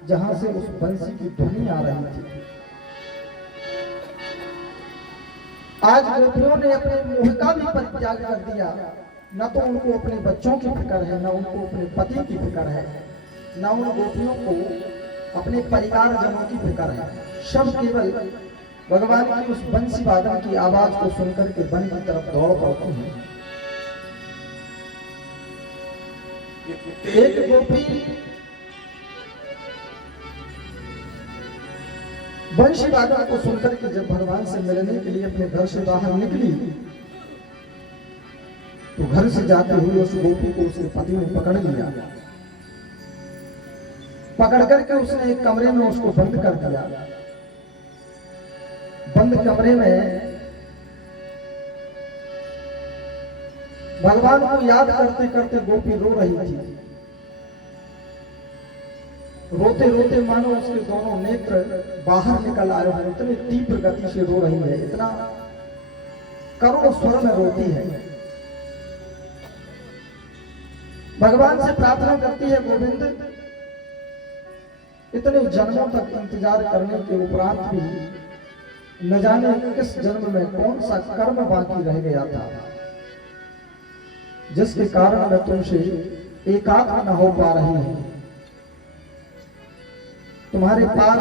जहां से उस बंसी की ध्वनि आ रही थी। आज गोपियों ने अपने मोह का भी परित्याग कर दिया। न तो उनको अपने बच्चों की फिक्र है, न उनको अपने पति की फिक्र है, न उन गोपियों को अपने परिवार जनों की फिक्र है। सब केवल भगवान की उस बंसी वादन की आवाज को सुनकर के वन की तरफ दौड़ पड़ते हैं। एक गोपी बंशी वादन को सुनकर के जब भगवान से मिलने के लिए अपने घर से बाहर निकली, तो घर से जाते हुए उस गोपी को उसके पति ने पकड़ लिया। पकड़ करके उसने एक कमरे में उसको बंद कर दिया। बंद कमरे में भगवान को याद करते करते गोपी रो रही थी। रोते रोते मानो उसके दोनों नेत्र बाहर निकल आए हैं। इतनी तीव्र गति से रो रही है, इतना करुण स्वर में रोती है। भगवान से प्रार्थना करती है, गोविंद इतने जन्मों तक इंतजार करने के उपरांत भी न जाने किस जन्म में कौन सा कर्म बाकी रह गया था जिसके कारण मैं तुमसे एकाग्र न हो पा रही हूं। तुम्हारे पास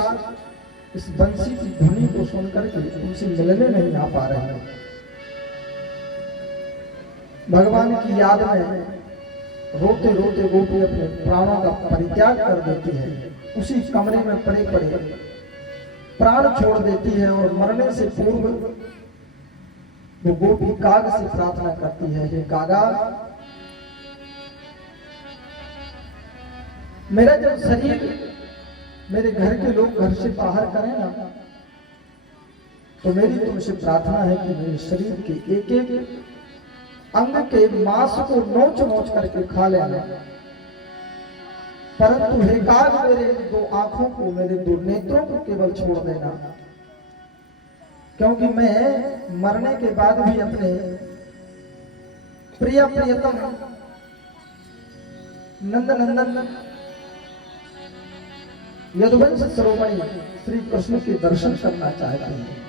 इस बंसी की ध्वनि को सुनकर के तुमसे मिलने नहीं आ पा रहे हैं। भगवान की याद में रोते रोते गोपी अपने प्राणों का परित्याग कर देती है। उसी कमरे में पड़े पड़े प्राण छोड़ देती है और मरने से पूर्व वो गोपी काग से प्रार्थना करती है, हे कागा, मेरा जब शरीर मेरे घर के लोग घर से बाहर करें ना, तो मेरी तुमसे प्रार्थना है कि मेरे शरीर के एक एक अंग के मांस को नोच नोच करके खा लेना, परंतु हे काग मेरे दो आंखों को, मेरे दो नेत्रों को केवल छोड़ देना, क्योंकि मैं मरने के बाद भी अपने प्रिय प्रियतम नंद नंदन यदुवंश शिरोमणि श्री कृष्ण के दर्शन करना चाहते हैं।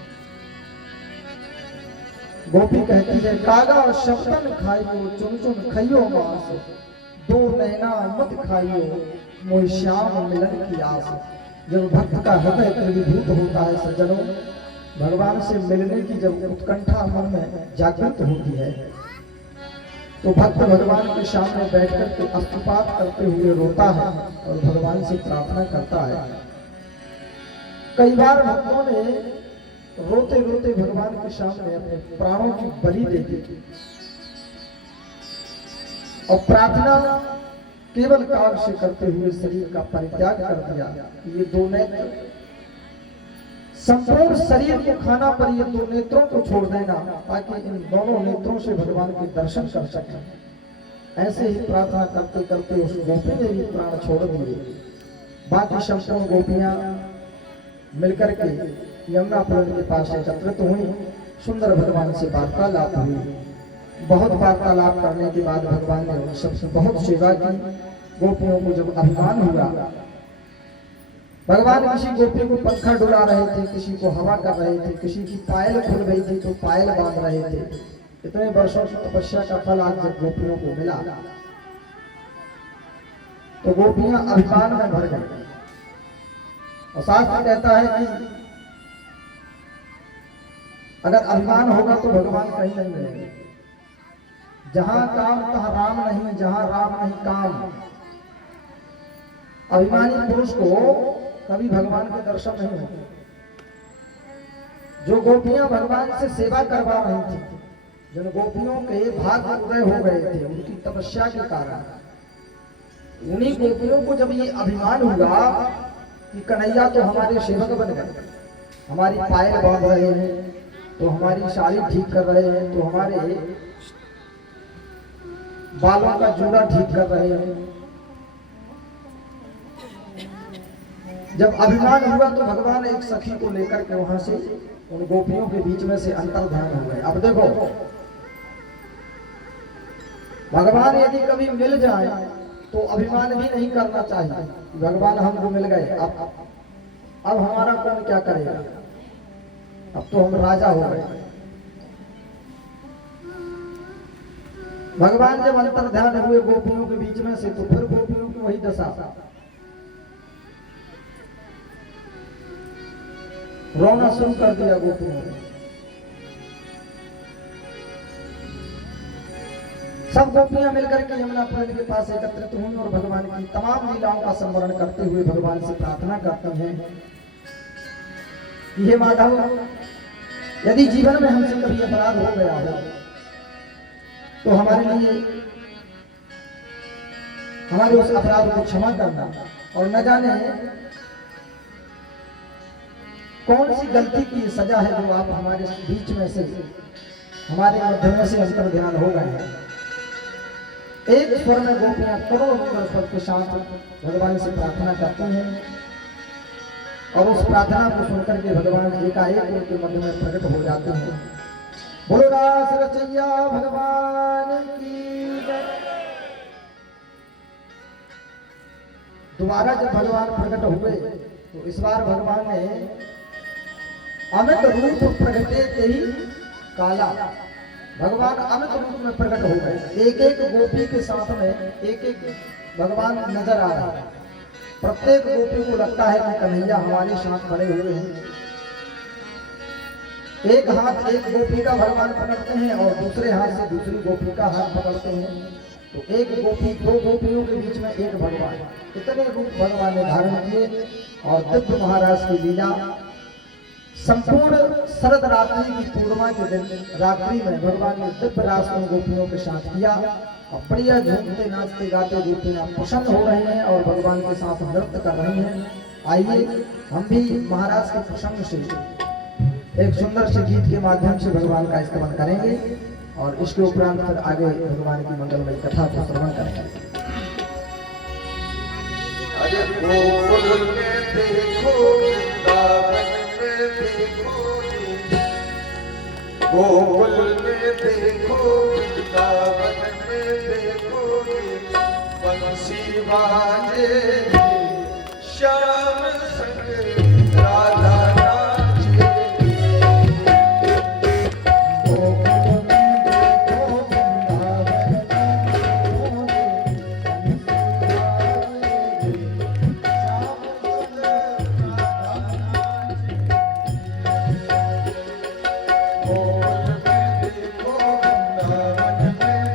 गोपी कहती है, कागा शब्दन खाइयो चुन चुन खइयो मांस, दो नैना मत खाइयो मोहि श्याम मिलन की आस। जब भक्त का हृदय त्रिविभूत होता है सज्जनों, भगवान से मिलने की जब उत्कंठा मन में जागृत होती है, तो भक्त भगवान के सामने बैठ करके अस्तुपात करते हुए रोता है और भगवान से प्रार्थना करता है। कई बार भक्तों ने रोते रोते भगवान के सामने अपने प्राणों की बलि दे दी और प्रार्थना केवल काल से करते हुए शरीर का परित्याग कर दिया। ये दो नेत्र, संपूर्ण शरीर को खाना पर ये दो नेत्रों को छोड़ देना, ताकि इन दोनों नेत्रों से भगवान के दर्शन कर सके। ऐसे ही प्रार्थना करते करते उस गोपी ने भी प्राण छोड़ दिए। बाकी संपूर्ण गोपियां मिलकर के यमुना पुल के पास एकत्रित हुई, सुंदर भगवान से वार्तालाप हुई। बहुत वार्तालाप करने के बाद भगवान ने उन सबसे बहुत सेवा की। गोपियों को जब अभिमान हुआ, भगवान किसी गोपी को पंखा डुला रहे थे, किसी को हवा कर रहे थे, किसी की पायल खुल गई थी तो पायल बांध रहे थे। इतने वर्षों की तपस्या का फल आज जब गोपियों को मिला तो गोपियां अभिमान में भर गई। और शास्त्र कहता है कि अगर अभिमान होगा तो भगवान कहीं नहीं मिलेंगे। जहां काम तहां राम नहीं, जहां राम नहीं काम। अभिमानी पुरुष को कभी भगवान के दर्शन नहीं होते। जो गोपियां भगवान से सेवा करवा रही थी, जिन गोपियों के भाग उदय हो गए थे उनकी तपस्या के कारण, उन्हीं गोपियों को जब ये अभिमान हुआ कि कन्हैया तो हमारे सेवक बन गए, हमारी पायल बांध रहे हैं, तो हमारी साड़ी ठीक कर रहे हैं, तो हमारे बालों का जूड़ा ठीक कर रहे हैं। जब अभिमान हुआ तो भगवान एक सखी को लेकर के वहां से उन गोपियों के बीच में से अंतर ध्यान हो गए। अब देखो, भगवान यदि कभी मिल जाए तो अभिमान भी नहीं करना चाहिए। भगवान हमको मिल गए, अब हमारा कौन क्या करेगा, अब तो हम राजा हो गए। भगवान जब अंतर ध्यान हुए गोपियों के बीच में से, तो फिर गोपियों की वही दशा, रोना शुरू कर दिया गोपियों ने। सब गोपियां मिलकर के यमुना पुल के पास एकत्रित हुई और भगवान की तमाम लीलाओं का स्मरण करते हुए भगवान से प्रार्थना करते हैं कि हे माधव, यदि जीवन में हमसे कभी अपराध हो गया हो तो हमारे लिए हमारे उस अपराध को क्षमा करना, और न जाने कौन सी गलती की सजा है जो आप हमारे बीच में से, हमारे मध्य में से अंतर ध्यान हो गए हैं। एक स्वर में गोपियां करोड़ों स्वर के साथ भगवान से प्रार्थना करते हैं और उस प्रार्थना को सुनकर के भगवान एकाएक उनके मध्य में प्रकट हो जाते हैं। बोलो रास रचैया भगवान की जय। दोबारा जब भगवान प्रकट हुए तो इस बार भगवान ने अमित रूप प्रगटे ही काला, भगवान अमित रूप में प्रकट हो गए। एक एक गोपी के साथ में एक एक भगवान नजर आ रहा है। प्रत्येक गोपी को लगता है कि कन्हैया हमारे साथ खड़े हुए हैं। एक हाथ एक गोपी का भगवान पकड़ते हैं और दूसरे हाथ से दूसरी गोपी का हाथ पकड़ते हैं, तो एक गोपी दो गोपियों के बीच में एक भगवान। इतने रूप भगवान ने धारण किए और दिव्य महाराज की लीला संपूर्ण शरद रात्रि की पूर्णिमा के दिन रात्रि में भगवान ने दिव्य रास उन गोपियों के साथ किया और बढ़िया झूमते नाचते गाते गोपियां प्रसन्न हो रही हैं और भगवान के साथ नृत्य कर रही हैं। आइए हम भी महाराज के प्रसंग से एक सुंदर से गीत के माध्यम से भगवान का स्तवन करेंगे और इसके उपरांत फिर आगे भगवान की मंगलमय कथा को श्रवण करेंगे। अरे गोकुल में देखो वृंदावन में देखो गोकुल में देखो वृंदावन में देखो बंसी बाजे श्याम संग राधा नाचे गोकुल में देखो वृंदावन में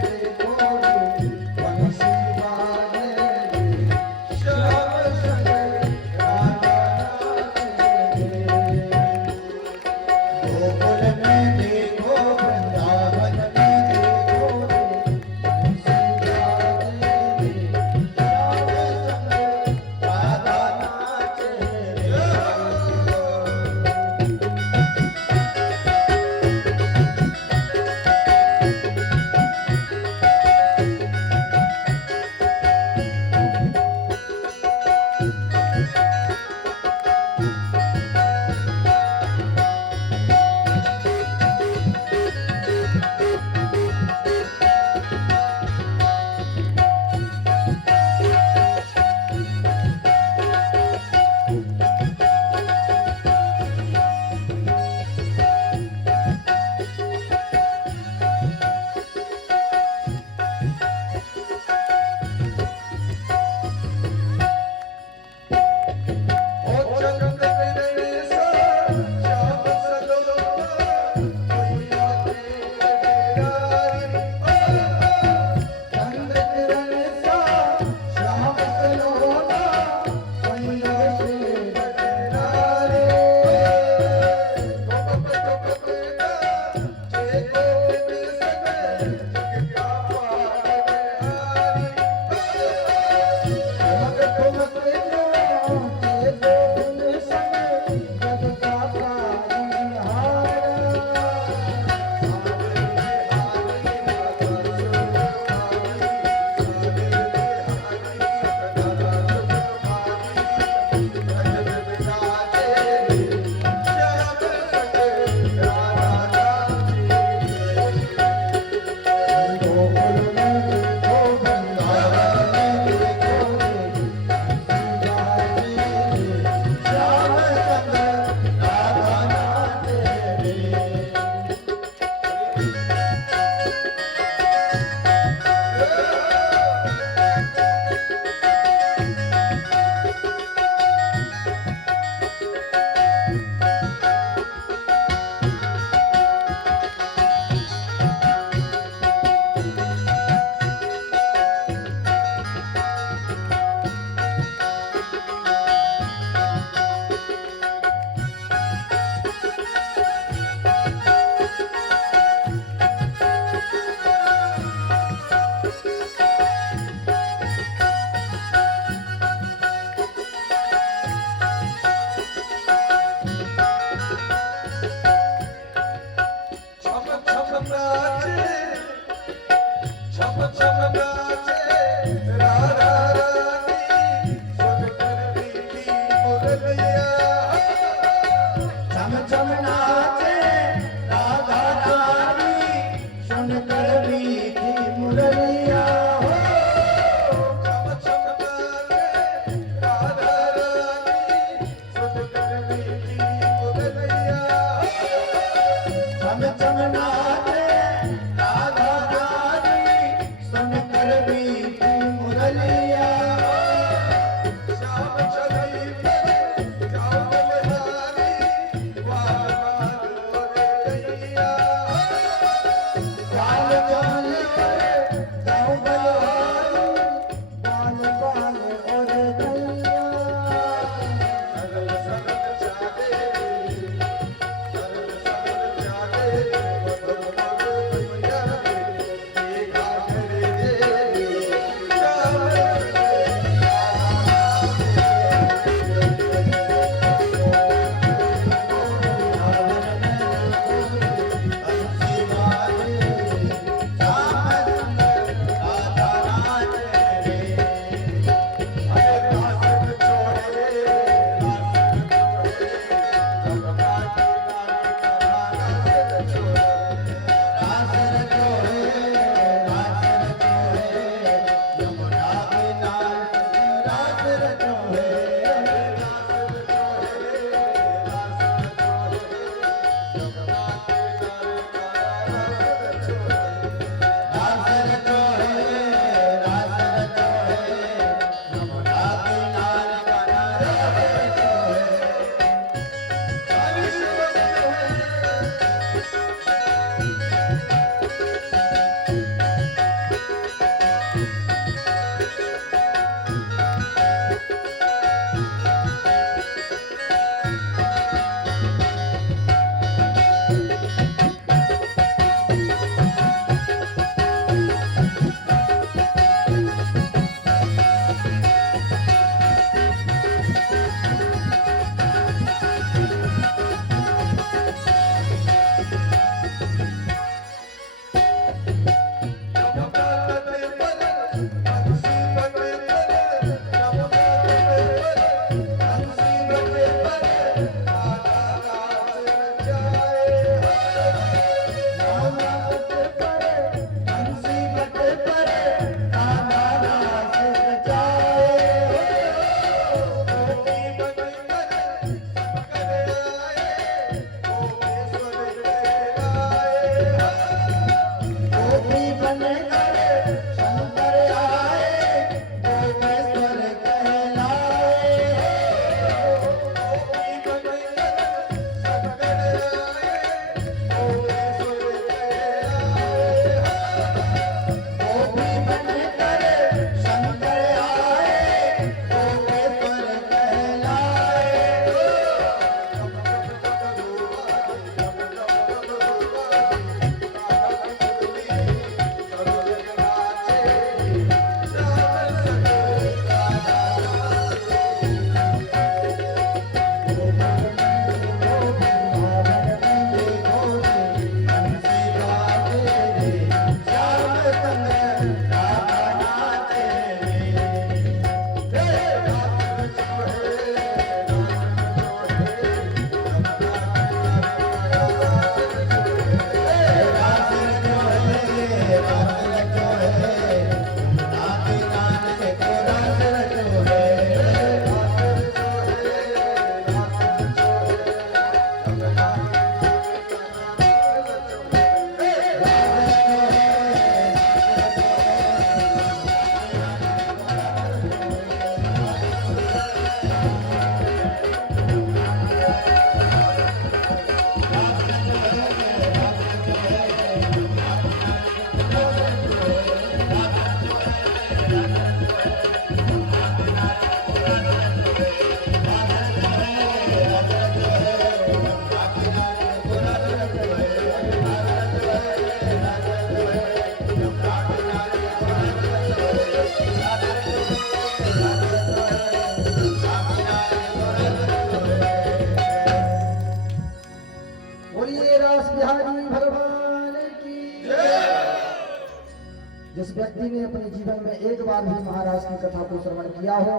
जिस व्यक्ति ने अपने जीवन में एक बार भी महाराज की कथा को श्रवण किया हो,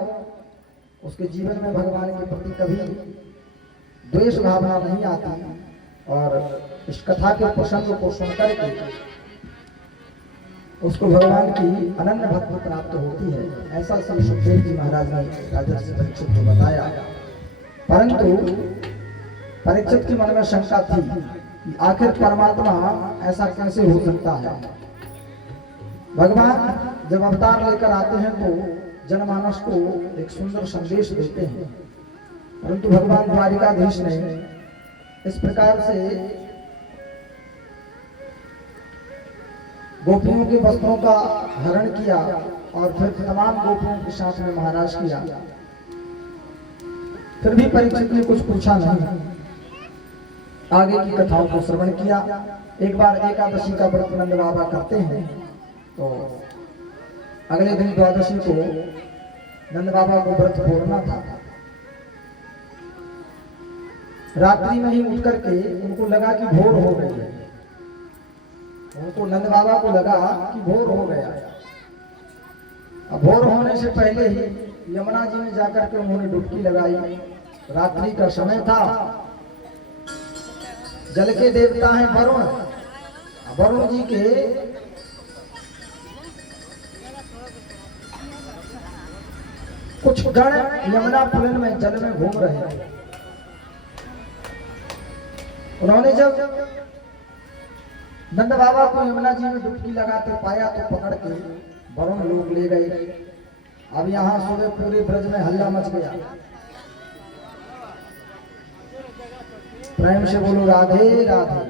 उसके जीवन में भगवान के प्रति कभी द्वेष भावना नहीं आती और इस कथा के प्रसंग को सुनकर के उसको भगवान की अनन्य भक्ति प्राप्त होती है। ऐसा श्री सुखदेव जी महाराज ने राजर्षि परीक्षित को बताया। परंतु परीक्षित के मन में शंका थी कि आखिर परमात्मा ऐसा कैसे हो सकता है। भगवान जब अवतार लेकर आते हैं तो जनमानस को एक सुंदर संदेश देते हैं, परंतु भगवान द्वारिकाधीश ने इस प्रकार से गोपियों के वस्त्रों का हरण किया और फिर तमाम गोपियों के साथ में महाराज किया। फिर भी परीक्षित ने कुछ पूछा नहीं, आगे की कथाओं को श्रवण किया। एक बार एकादशी का व्रत नंद बाबा करते हैं तो अगले दिन द्वादशी को नंद बाबा को व्रत तोड़ना था। रात्रि में ही उठ करके उनको लगा कि भोर हो गई है। उनको नंद बाबा को लगा कि भोर हो गया। अब भोर होने से पहले ही यमुना जी में जाकर के उन्होंने डुबकी लगाई। रात्रि का समय था। जल के देवता हैं वरुण। वरुण जी के कुछ गण यमुना पुलिन में जल में घूम रहे हैं। उन्होंने जब नंद बाबा को यमुना जी में डुबकी लगाते पाया तो पकड़ के वरुण लोग ले गए। अब यहाँ सुबह पूरे ब्रज में हल्ला मच गया। प्रेम से बोलो राधे राधे,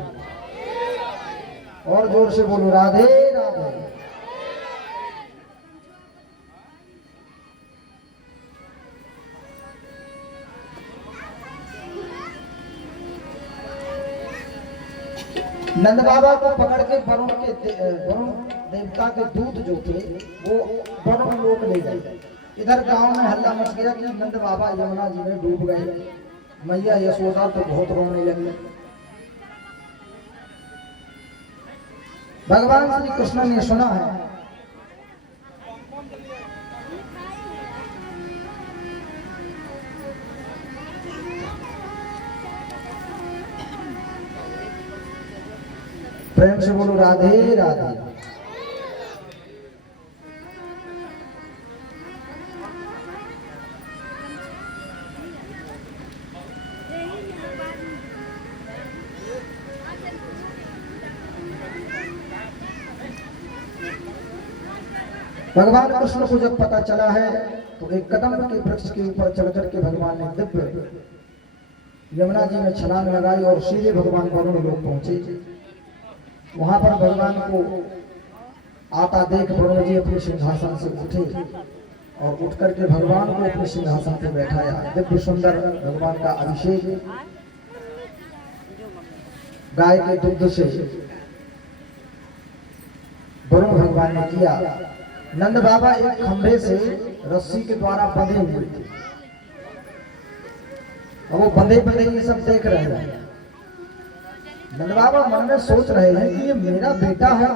और जोर से बोलो राधे राधे। नंद बाबा को पकड़ के वरुण देवता के दूत जो थे वो वरुण लोक ले गए। इधर गांव में हल्ला मच गया कि नंद बाबा यमुना जी में डूब गए। मैया यशोदा तो बहुत रोने लगी। भगवान श्री कृष्ण ने सुना है प्रेम से बोलो राधे राधे। भगवान कृष्ण को जब पता चला है तो एक कदम के वृक्ष के ऊपर चढ़ करके भगवान ने दिव्य यमुना जी में छलांग लगाई और सीधे भगवान वरुण लोग पहुंचे। वहां पर भगवान को आता देख वरुण जी अपने सिंहासन से उठे और उठ करके भगवान को अपने सिंहासन पे बैठाया। दिव्य सुंदर भगवान का अभिषेक गाय के दुग्ध से वरुण भगवान ने किया। नंद बाबा एक खंभे से रस्सी के द्वारा बंधे हुए थे। अब वो बंधे बंधे ये सब देख रहे हैं। नंद बाबा मन में सोच रहे हैं कि ये मेरा बेटा है,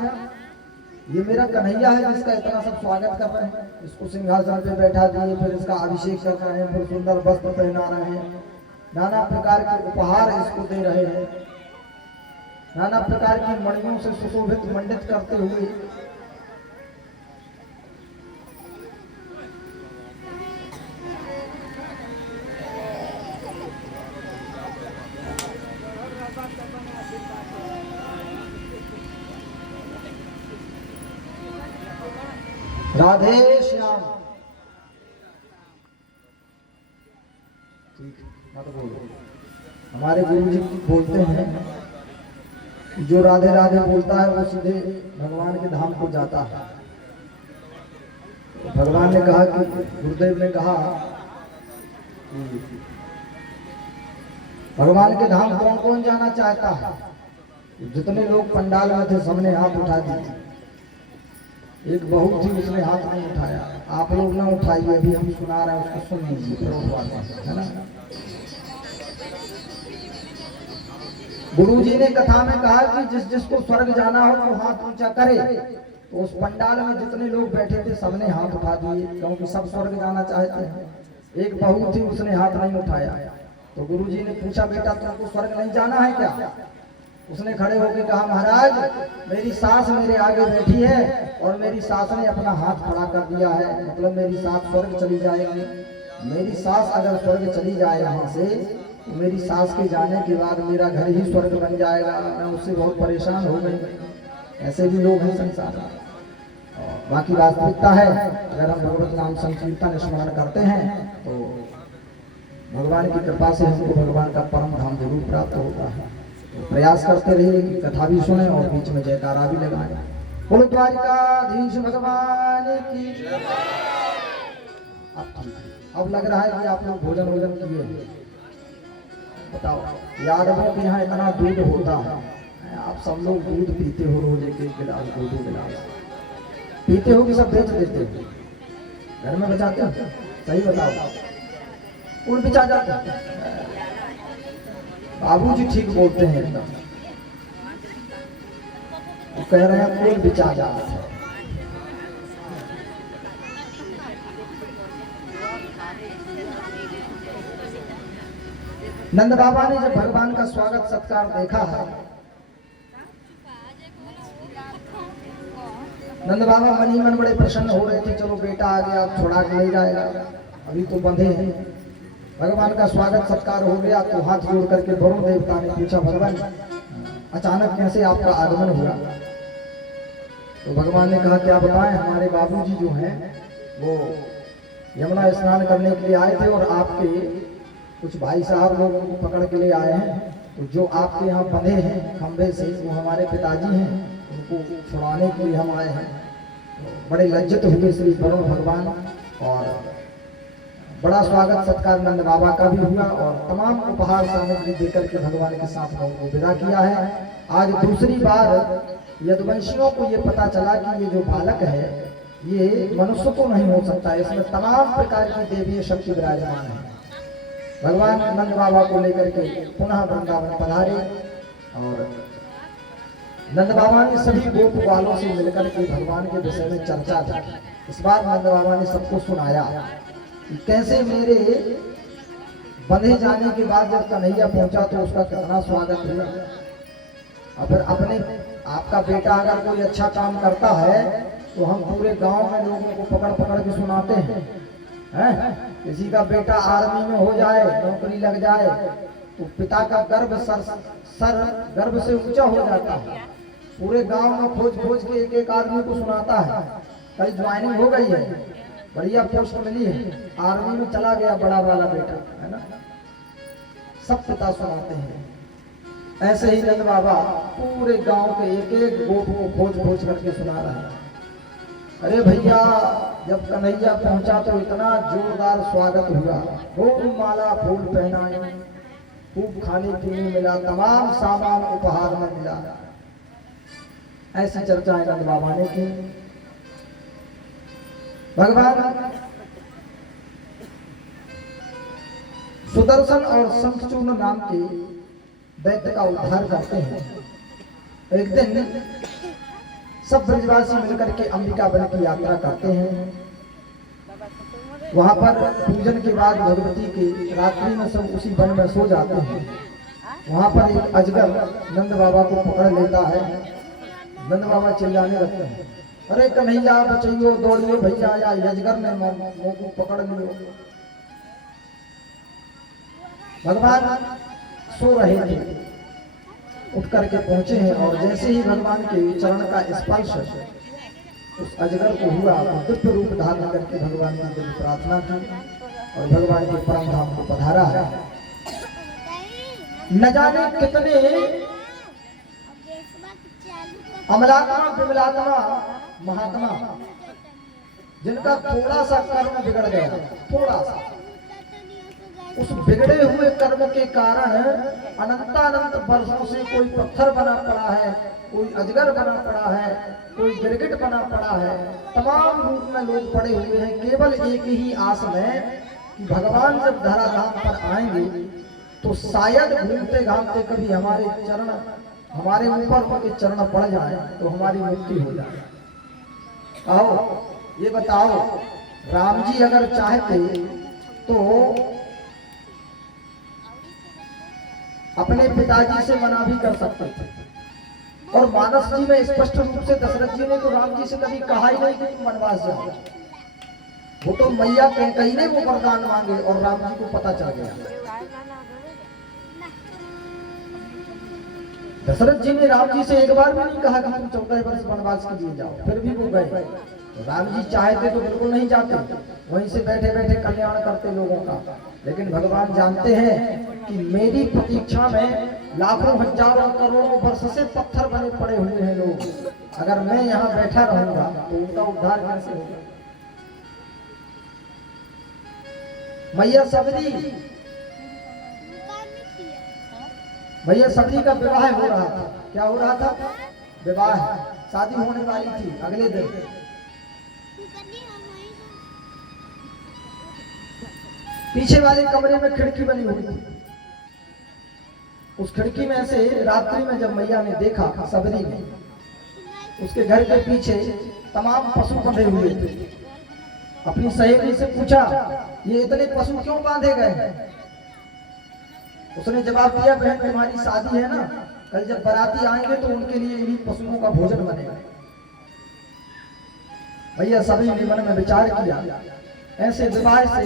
ये मेरा कन्हैया है जिसका इतना सब स्वागत कर रहे हैं। इसको सिंहासन पे बैठा दिए, फिर इसका अभिषेक कर रहे हैं, फिर सुंदर वस्त्र पहना रहे हैं, नाना प्रकार के उपहार इसको दे रहे हैं, नाना प्रकार की मणियों से सुशोभित मंडित करते हुए राधे श्याम। ठीक मत बोलो। हमारे गुरु जी बोलते हैं जो राधे राधे बोलता है वो सीधे भगवान के धाम को जाता है। भगवान ने कहा कि गुरुदेव ने कहा कि भगवान के धाम कौन कौन जाना चाहता है। जितने लोग पंडाल में थे सबने हाथ उठा दिए। एक बहू थी उसने हाथ नहीं उठाया। आप लोग ना उठाइए, अभी हम सुना रहे हैं उसको सुन लीजिए, है ना। गुरु जी ने कथा में कहा कि जिस जिसको स्वर्ग जाना हो वो हाथ ऊंचा करे। तो उस पंडाल में जितने लोग बैठे थे सबने हाथ उठा दिए, क्योंकि सब स्वर्ग जाना चाहते हैं। एक बहू थी उसने हाथ नहीं उठाया। तो गुरु जी ने पूछा बेटा तुमको स्वर्ग नहीं जाना है क्या। उसने खड़े होकर कहा महाराज मेरी सास मेरे आगे बैठी है और मेरी सास ने अपना हाथ खड़ा कर दिया है, मतलब मेरी सास स्वर्ग चली जाएगी। मेरी सास अगर स्वर्ग चली जाए यहाँ से तो मेरी सास के जाने के बाद मेरा घर ही स्वर्ग बन जाएगा। मैं उससे बहुत परेशान हो गई। ऐसे भी लोग हैं संसार में। बाकी वास्तविकता है अगर हम भगवत नाम संकीर्तन स्मरण करते हैं तो भगवान की कृपा से हमको भगवान का परम धाम जरूर प्राप्त होता है। प्रयास करते रहिए कि कथा भी सुने और बीच में जयकारा भी लगाए। बोलो द्वारिकाधीश भगवान की। अब लग रहा है कि आप लोग भोजन वोजन किए। बताओ यादवों के यहाँ इतना दूध होता है, आप सब लोग दूध पीते हो, रोज एक एक गिलास दो दो गिलास पीते हो कि सब बेच देते हो, घर में बचाते हो? सही बताओ, कौन बेचा जाता है? बाबूजी ठीक बोलते हैं एकदम। वो कह रहे हैं कौन बेचा जाता है। नंद बाबा ने जब भगवान का स्वागत सत्कार देखा है, नंद बाबा मन ही मन बड़े प्रसन्न हो रहे थे। चलो बेटा आ गया, थोड़ा के ले जाएगा। अभी तो बंधे हैं। भगवान का स्वागत सत्कार हो गया तो हाथ जोड़ करके वरुण देवता ने पूछा, भगवान अचानक कैसे आपका आगमन हुआ? तो भगवान ने कहा, क्या बताएं, हमारे बाबूजी जो हैं वो यमुना स्नान करने के लिए आए थे और आपके कुछ भाई साहब लोग उनको पकड़ के ले आए हैं। तो जो आपके यहाँ बंधे हैं खंभे से वो हमारे पिताजी हैं, उनको छुड़ाने के लिए हम आए हैं। बड़े लज्जित हुए श्री वरुण भगवान और बड़ा स्वागत सत्कार नंद बाबा का भी हुआ और तमाम उपहार सामग्री देकर के भगवान के साथ में उनको विदा किया है। आज दूसरी बार यदुवंशियों को ये पता चला कि ये जो बालक है ये मनुष्य तो नहीं हो सकता, इसमें तमाम प्रकार की देवीय शक्ति विराजमान है। भगवान नंद बाबा को लेकर के पुनः वृंदावन पधारे और नंद बाबा ने सभी गोप बालों से मिलकर के भगवान के विषय में चर्चा की। इस बार नंद बाबा ने सबको सुनाया कि कैसे मेरे बंधे जाने के बाद जब कन्हैया पहुंचा तो उसका कितना स्वागत हुआ। अगर अपने आपका बेटा अगर कोई अच्छा काम करता है तो हम पूरे गांव में लोगों को पकड़ पकड़ के सुनाते हैं। किसी का बेटा आर्मी में हो जाए, नौकरी लग जाए तो पिता का गर्व सर गर्व से ऊंचा हो जाता है। पूरे गांव में खोज खोज के एक एक आदमी को सुनाता है, कल ज्वाइनिंग हो गई है, बढ़िया पोस्ट मिली है, आर्मी में चला गया बड़ा वाला बेटा, है ना। सब पिता सुनाते हैं। ऐसे ही नंद बाबा पूरे गांव के एक एक गोप को खोज खोज करके सुना रहा है। अरे भैया, जब कन्हैया पहुंचा तो इतना जोरदार स्वागत हुआ, खूब माला फूल पहनाए, खूब खाने पीने मिला, तमाम सामान उपहार में मिला। ऐसी चर्चाएं नंद बाबा ने की। भगवान सुदर्शन और शंखचूर्ण नाम के दैत्य का उद्धार करते हैं। एक दिन सब ब्रजवासी मिलकर के अंबिका वन की यात्रा करते हैं। वहां पर पूजन के बाद भगवती के रात्रि में सब उसी वन में सो जाते हैं। वहां पर एक अजगर नंद बाबा को पकड़ लेता है। नंद बाबा चिल्लाने लगते हैं, अरे कन्हैया बचाइयो, दौड़ियो भैया, या अजगर ने मुंह को पकड़ लियो। भगवान सो रहे थे, उठ करके पहुंचे हैं और जैसे ही भगवान के चरण का स्पर्श उस अजगर को हुआ तो दिव्य रूप धारण करके भगवान की दिव्य प्रार्थना की और भगवान के परम धाम को पधारा है। न जाने कितने अमलात्मा विमलात्मा महात्मा जिनका थोड़ा सा कर्म बिगड़ गया, थोड़ा सा, उस बिगड़े हुए कर्म के कारण अनंतानंत वर्षों से कोई पत्थर बना पड़ा है, कोई अजगर बना पड़ा है, कोई गिरगिट बना पड़ा है, तमाम रूप में लोग पड़े हुए हैं, केवल एक ही आस में कि भगवान जब धराधाम पर आएंगे तो शायद घूमते घामते कभी हमारे चरण, हमारे ऊपर उनके चरण पड़ जाए तो हमारी मुक्ति हो जाए। आओ ये बताओ, राम जी अगर चाहते तो अपने पिताजी से मना भी कर सकते थे और मानस जी में स्पष्ट रूप से दशरथ जी ने तो राम जी से कभी कहा ही नहीं कि तुम वनवास जाओ। वो तो मैया कहीं ने वो वरदान मांगे और राम जी को पता चल गया। दशरथ जी ने राम जी से एक बार भी नहीं कहा कि तुम 14 वर्ष वनवास के लिए जाओ, फिर भी वो गए। राम जी चाहते तो बिल्कुल नहीं जाते, वहीं से बैठे बैठे कल्याण करते लोगों का। लेकिन भगवान जानते हैं कि मेरी प्रतीक्षा में लाखों हजारों करोड़ों वर्ष से पत्थर बने पड़े हुए हैं लोग, अगर मैं यहाँ बैठा रहूंगा तो उनका उद्धार कैसे होगा। मैया सबरी का विवाह हो रहा था। क्या हो रहा था? विवाह, शादी होने वाली थी अगले दिन। पीछे वाले कमरे में खिड़की बनी हुई थी। उस खिड़की में से रात्रि में जब मैया ने देखा सबरी ने, उसके घर के पीछे तमाम पशु बंधे हुए थे। अपनी सहेली से पूछा, ये इतने पशु क्यों बांधे गए हैं? उसने जवाब दिया, बहन तुम्हारी शादी है ना, कल जब बाराती आएंगे तो उनके लिए इन्हीं पशुओं का भोजन बनेगा। भैया सभी ने मन में विचार किया, ऐसे विवाह से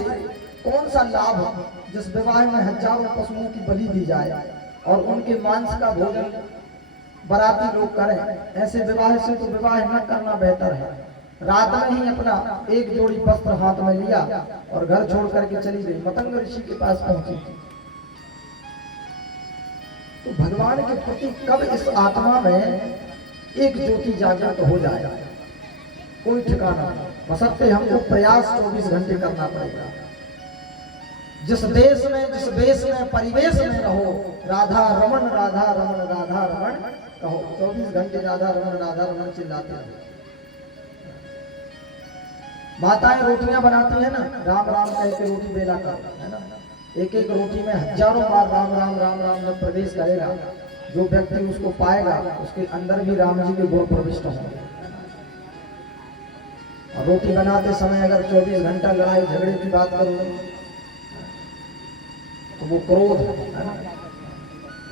कौन सा लाभ जिस विवाह में हजारों पशुओं की बलि दी जाए और उनके मांस का भोजन बाराती लोग करें। ऐसे विवाह से तो विवाह न करना बेहतर है। रात में ही अपना एक जोड़ी वस्त्र हाथ में लिया और घर छोड़ करके चली गई, मतंग ऋषि के पास पहुंची। तो भगवान के प्रति कब इस आत्मा में एक ज्योति जागृत हो जाए, कोई ठिकाना नहीं। बशर्ते हमको प्रयास 24 घंटे करना पड़ेगा। जिस देश में, जिस देश में, परिवेश में रहो, राधा रमन राधा रमन राधा रमन कहो। 24 घंटे राधा रमन चिल्लाते हैं। माताएं रोटियां बनाती है ना, राम राम कह के रोटी बेला कर, है ना। एक एक रोटी में हजारों बार राम राम राम राम जब प्रवेश करेगा, जो व्यक्ति उसको पाएगा उसके अंदर भी राम जी के गुण प्रविष्ट होंगे। और रोटी बनाते समय अगर 24 घंटा लड़ाई झगड़े की बात करो तो वो क्रोध है ना।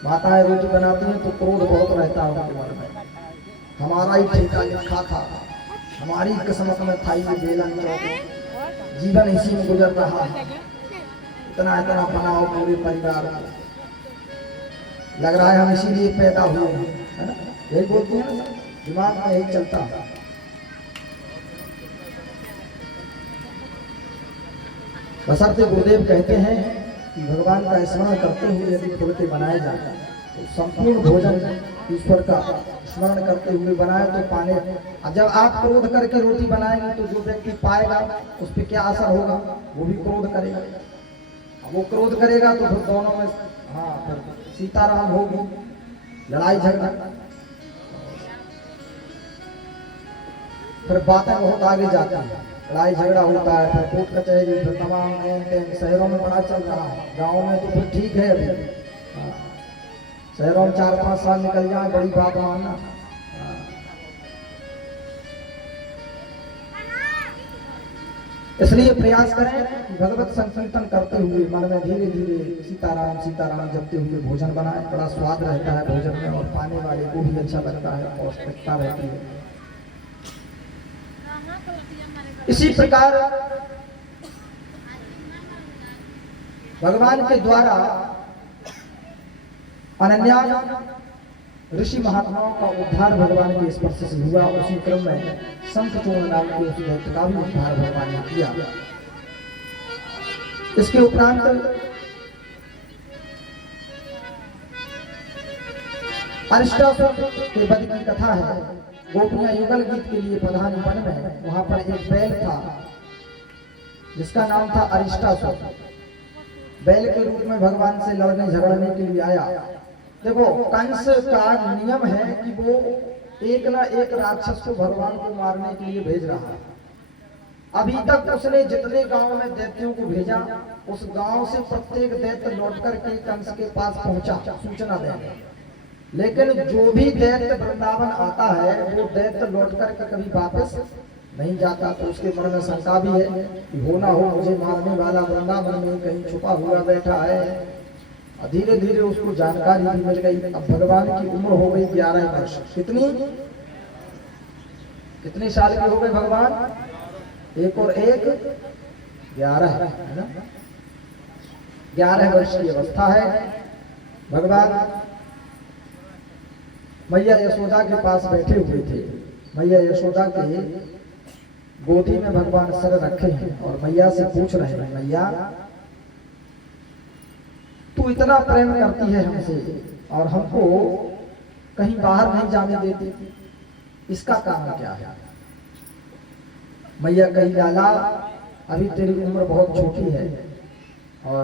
माताएं रोटी बनाती हैं तो क्रोध बहुत रहता है उनके मन में। हमारा ही ठेका लिखा था, हमारी किस्मत में था ये बेलन चौक, जीवन इसी में गुजर रहा है। इतना इतना बनाओ पूरे परिवार में, लग रहा है हम इसीलिए पैदा हुए हैं, है ना। यही बोलते हैं ना, दिमाग में यही चलता है। बशर्ते गुरुदेव कहते हैं कि भगवान का स्मरण करते हुए यदि फुलके बनाए जाए तो संपूर्ण भोजन ईश्वर का स्मरण करते हुए बनाए तो पाने। अब जब आप क्रोध करके रोटी बनाएंगे तो जो व्यक्ति पाएगा उस पर क्या असर होगा, वो भी क्रोध करेगा। वो क्रोध करेगा तो फिर दोनों में फिर सीताराम होगी, लड़ाई झगड़ा, फिर बातें बहुत आगे जाती हैं, लड़ाई झगड़ा होता है, फिर कोर्ट कचहरी, फिर तमाम शहरों में बड़ा चल रहा है। गाँव में तो फिर ठीक है अभी, शहरों में 4-5 साल निकल जाए बड़ी बात मानना। इसलिए प्रयास करें कि भगवत संकीर्तन करते हुए मन में धीरे धीरे सीताराम सीताराम जपते हुए भोजन बनाए। बड़ा स्वाद रहता है भोजन में और पाने वाले को भी अच्छा लगता है, पौष्टिकता रहती है। इसी प्रकार भगवान के द्वारा अनन्या ऋषि महात्माओं का उद्धार भगवान के स्पर्श से हुआ। उसी क्रम में शंखचूर्ण नाम के उस दैत्य का भी उद्धार भगवान ने किया। इसके उपरांत अरिष्टासुर के वध की कथा है। गोपियां युगल गीत के लिए प्रधान वन में, वहां पर एक बैल था जिसका नाम था अरिष्टासुर। बैल के रूप में भगवान से लड़ने झगड़ने के लिए आया। देखो, कंस का नियम है कि वो एक ना एक राक्षस को भगवान को मारने के लिए भेज रहा है। अभी तक उसने जितने गांव में दैत्यों को भेजा, उस गांव से प्रत्येक दैत्य लौट करके कंस के पास पहुंचा सूचना देने। लेकिन जो भी दैत्य वृंदावन आता है वो दैत्य लौट करके कभी वापस नहीं जाता। तो उसके मन में शंका भी है कि हो ना हो मुझे मारने वाला वृंदावन में कहीं छुपा हुआ बैठा है। धीरे धीरे उसको जानकारी भी मिल गई। अब भगवान की उम्र हो गई 11 वर्ष। कितने साल के हो गए भगवान? 1 और 1 11 है ना। 11 वर्ष की अवस्था है। भगवान मैया यशोदा के पास बैठे हुए थे। मैया यशोदा के गोदी में भगवान सर रखे हैं और मैया से पूछ रहे हैं, मैया तू इतना प्रेम करती है हमसे और हमको कहीं बाहर नहीं जाने देती, इसका कारण क्या है? मैया कही, लाला अभी तेरी उम्र बहुत छोटी है और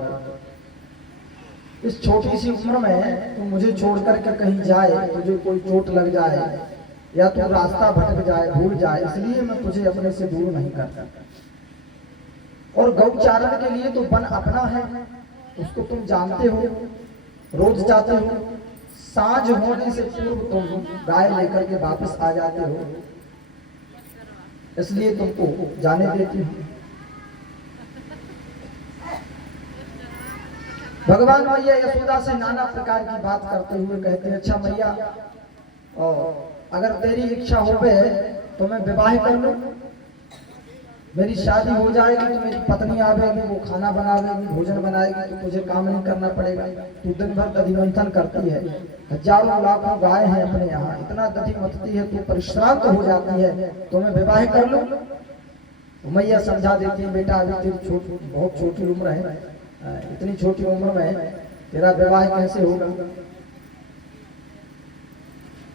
इस छोटी सी उम्र में तू मुझे छोड़ करके कहीं जाए, तुझे कोई चोट लग जाए या तू रास्ता भटक जाए, भूल जाए, इसलिए मैं तुझे अपने से दूर नहीं करता। और गौचारण के लिए तो वन अपना है, उसको तुम जानते हो, रोज जाते हो। सांझ होने से पूर्व तुम गाय लेकर के वापस आ जाते हो, इसलिए तुमको जाने देती हूँ। भगवान मैया यशोदा से नाना प्रकार की बात करते हुए कहते हैं, अच्छा मैया और अगर तेरी इच्छा हो तो मैं विवाह कर लूं। मेरी शादी हो जाएगी तो मेरी पत्नी आवेगी, वो खाना बनावेगी, भोजन बनाएगी, तो तुझे काम नहीं करना पड़ेगा। तू दिन भर दधि मंथन करती है, हजारों लाखों गाय हैं अपने यहाँ, इतना दधि मथती है, तू परिश्रांत हो जाती है, तो मैं विवाह कर लूं। मैया समझा देती है, बेटा अभी तेरी बहुत छोटी उम्र है, इतनी छोटी उम्र में तेरा विवाह कैसे होगा।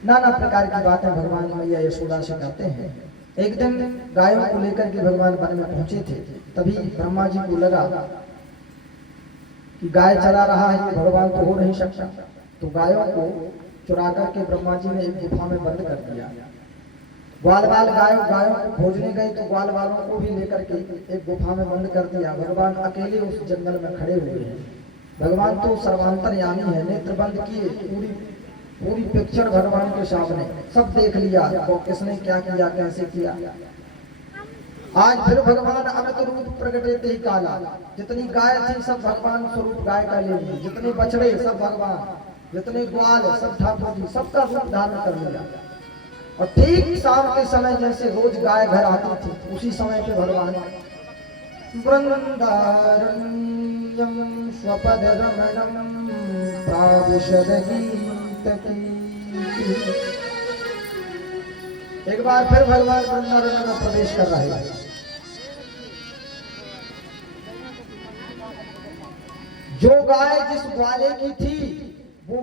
नाना प्रकार की बातें भगवान मैया यशोदा से करते हैं। एक दिन गायों को लेकर के भगवान वन में पहुंचे थे, तभी ब्रह्मा जी को लगा कि गाय चरा रहा है, ये भगवान तो हो नहीं सकता। तो गायों को चुरा करके ब्रह्मा जी ने एक गुफा में बंद कर दिया। ग्वाल बाल गायों को खोजने गए तो ग्वाल बालों को भी लेकर के एक गुफा में बंद कर दिया। भगवान अकेले उस जंगल में खड़े हुए हैं। भगवान तो सर्वांतरयामी है, नेत्र बंद किए, पूरी पिक्चर भगवान के सामने सब देख लिया, तो किसने क्या किया, कैसे किया। आज फिर भगवान अमित रूप प्रकटे ही काला, जितनी गाय थी सब भगवान स्वरूप गाय का ले ली, जितने बछड़े सब भगवान, जितने ग्वाल सब ठाकुर जी, सबका रूप धारण कर लिया। और ठीक शाम के समय जैसे रोज गाय घर आती थी, उसी समय पे भगवान वृंदारण्यम स्वपद रमणम प्राविशद एक बार फिर भगवान वृंदावन में प्रवेश कर रहे हैं। जो गाय जिस ग्वाले की थी वो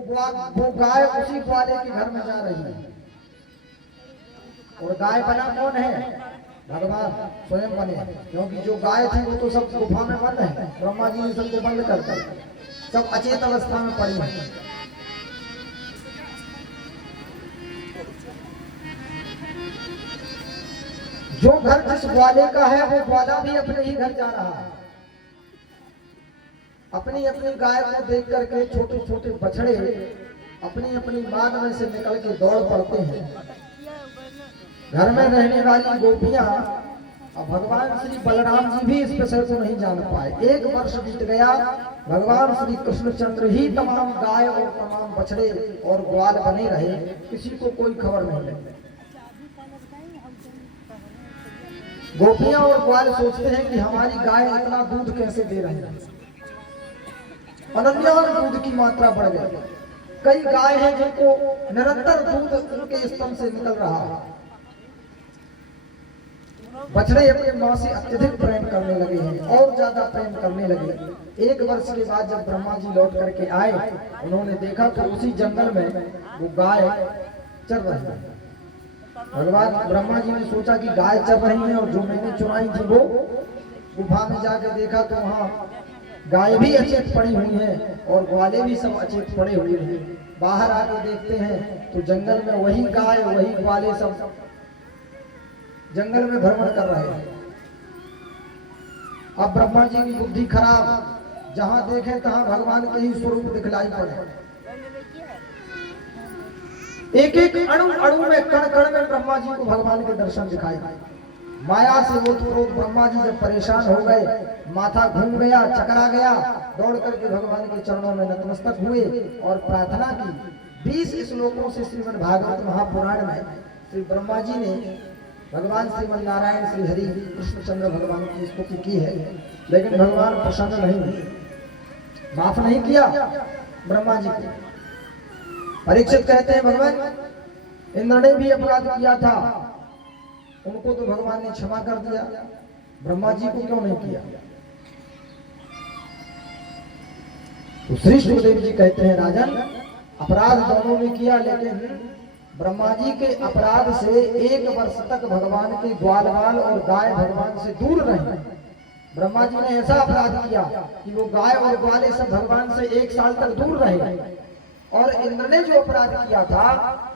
गाय उसी ग्वाले के घर में जा रही है। और गाय बना कौन है? भगवान स्वयं बने, क्योंकि जो गाय थी वो तो सब गुफा में बंद है, ब्रह्मा जी ने सबको बंद कर दिया, सब अचेत अवस्था में पड़ी है। जो घर जिस ग्वाले का है वो ग्वाला भी अपने ही घर जा रहा है। अपनी अपनी गाय को देख करके छोटे छोटे बछड़े अपनी अपनी बाग में से निकल के दौड़ पड़ते हैं। घर में रहने वाली गोपियां, अब भगवान श्री बलराम जी भी इस विषय को नहीं जान पाए। एक वर्ष बीत गया, भगवान श्री कृष्णचंद्र ही तमाम गाय और तमाम बछड़े और ग्वाल बने रहे, किसी को कोई खबर नहीं लगी। गोपियां और ग्वाल सोचते हैं कि हमारी गाय इतना दूध कैसे दे रही है, अनन्य दूध की मात्रा बढ़ गई। कई गाय हैं जिनको निरंतर दूध उनके स्तन से निकल रहा है। बछड़े अपने मां से अत्यधिक प्रेम करने लगे हैं और ज्यादा प्रेम करने लगे। एक वर्ष के बाद जब ब्रह्मा जी लौट करके आए, उन्होंने देखा तो उसी जंगल में वो गाय चर रही है। भगवान ब्रह्मा जी ने सोचा कि गाय चर रही है और जो मैंने चुराई थी वो, गुफा में जाकर देखा तो वहां गाय भी अचेत पड़ी हुई हैं और ग्वाले भी सब अचेत पड़े हुए हैं। बाहर आकर देखते हैं तो जंगल में वही गाय वही ग्वाले सब जंगल में भ्रमण कर रहे हैं। अब ब्रह्मा जी की बुद्धि खराब, जहां देखे तहां भगवान के ही स्वरूप दिखलाई पड़े। एक एक अणु अणु में कण कण में ब्रह्मा जी को भगवान के दर्शन दिखाई। माया से ओतप्रोत ब्रह्मा जी जब परेशान हो गए, माथा घूम गया, चकरा गया, दौड़ करके भगवान के चरणों में नतमस्तक हुए और प्रार्थना की। 20 श्लोकों से श्रीमद् भागवत महापुराण में श्री ब्रह्मा जी ने भगवान श्रीमन नारायण श्री हरि कृष्णचंद्र भगवान की स्तुति की है, लेकिन भगवान प्रसन्न नहीं हुए, माफ नहीं किया ब्रह्मा जी को। परीक्षित कहते हैं भगवान इंद्र ने भी अपराध किया था, उनको तो भगवान ने क्षमा कर दिया, ब्रह्मा जी को क्यों नहीं किया? तो श्री सुखदेव जी कहते हैं राजन, अपराध दोनों ने किया, लेकिन ब्रह्मा जी के अपराध से 1 वर्ष तक भगवान के ग्वाल बाल और गाय भगवान से दूर रहे। ब्रह्मा जी ने ऐसा अपराध किया कि वो गाय और ग्वाले सब भगवान से 1 साल तक दूर रहे। और इंद्र ने जो अपराध किया था,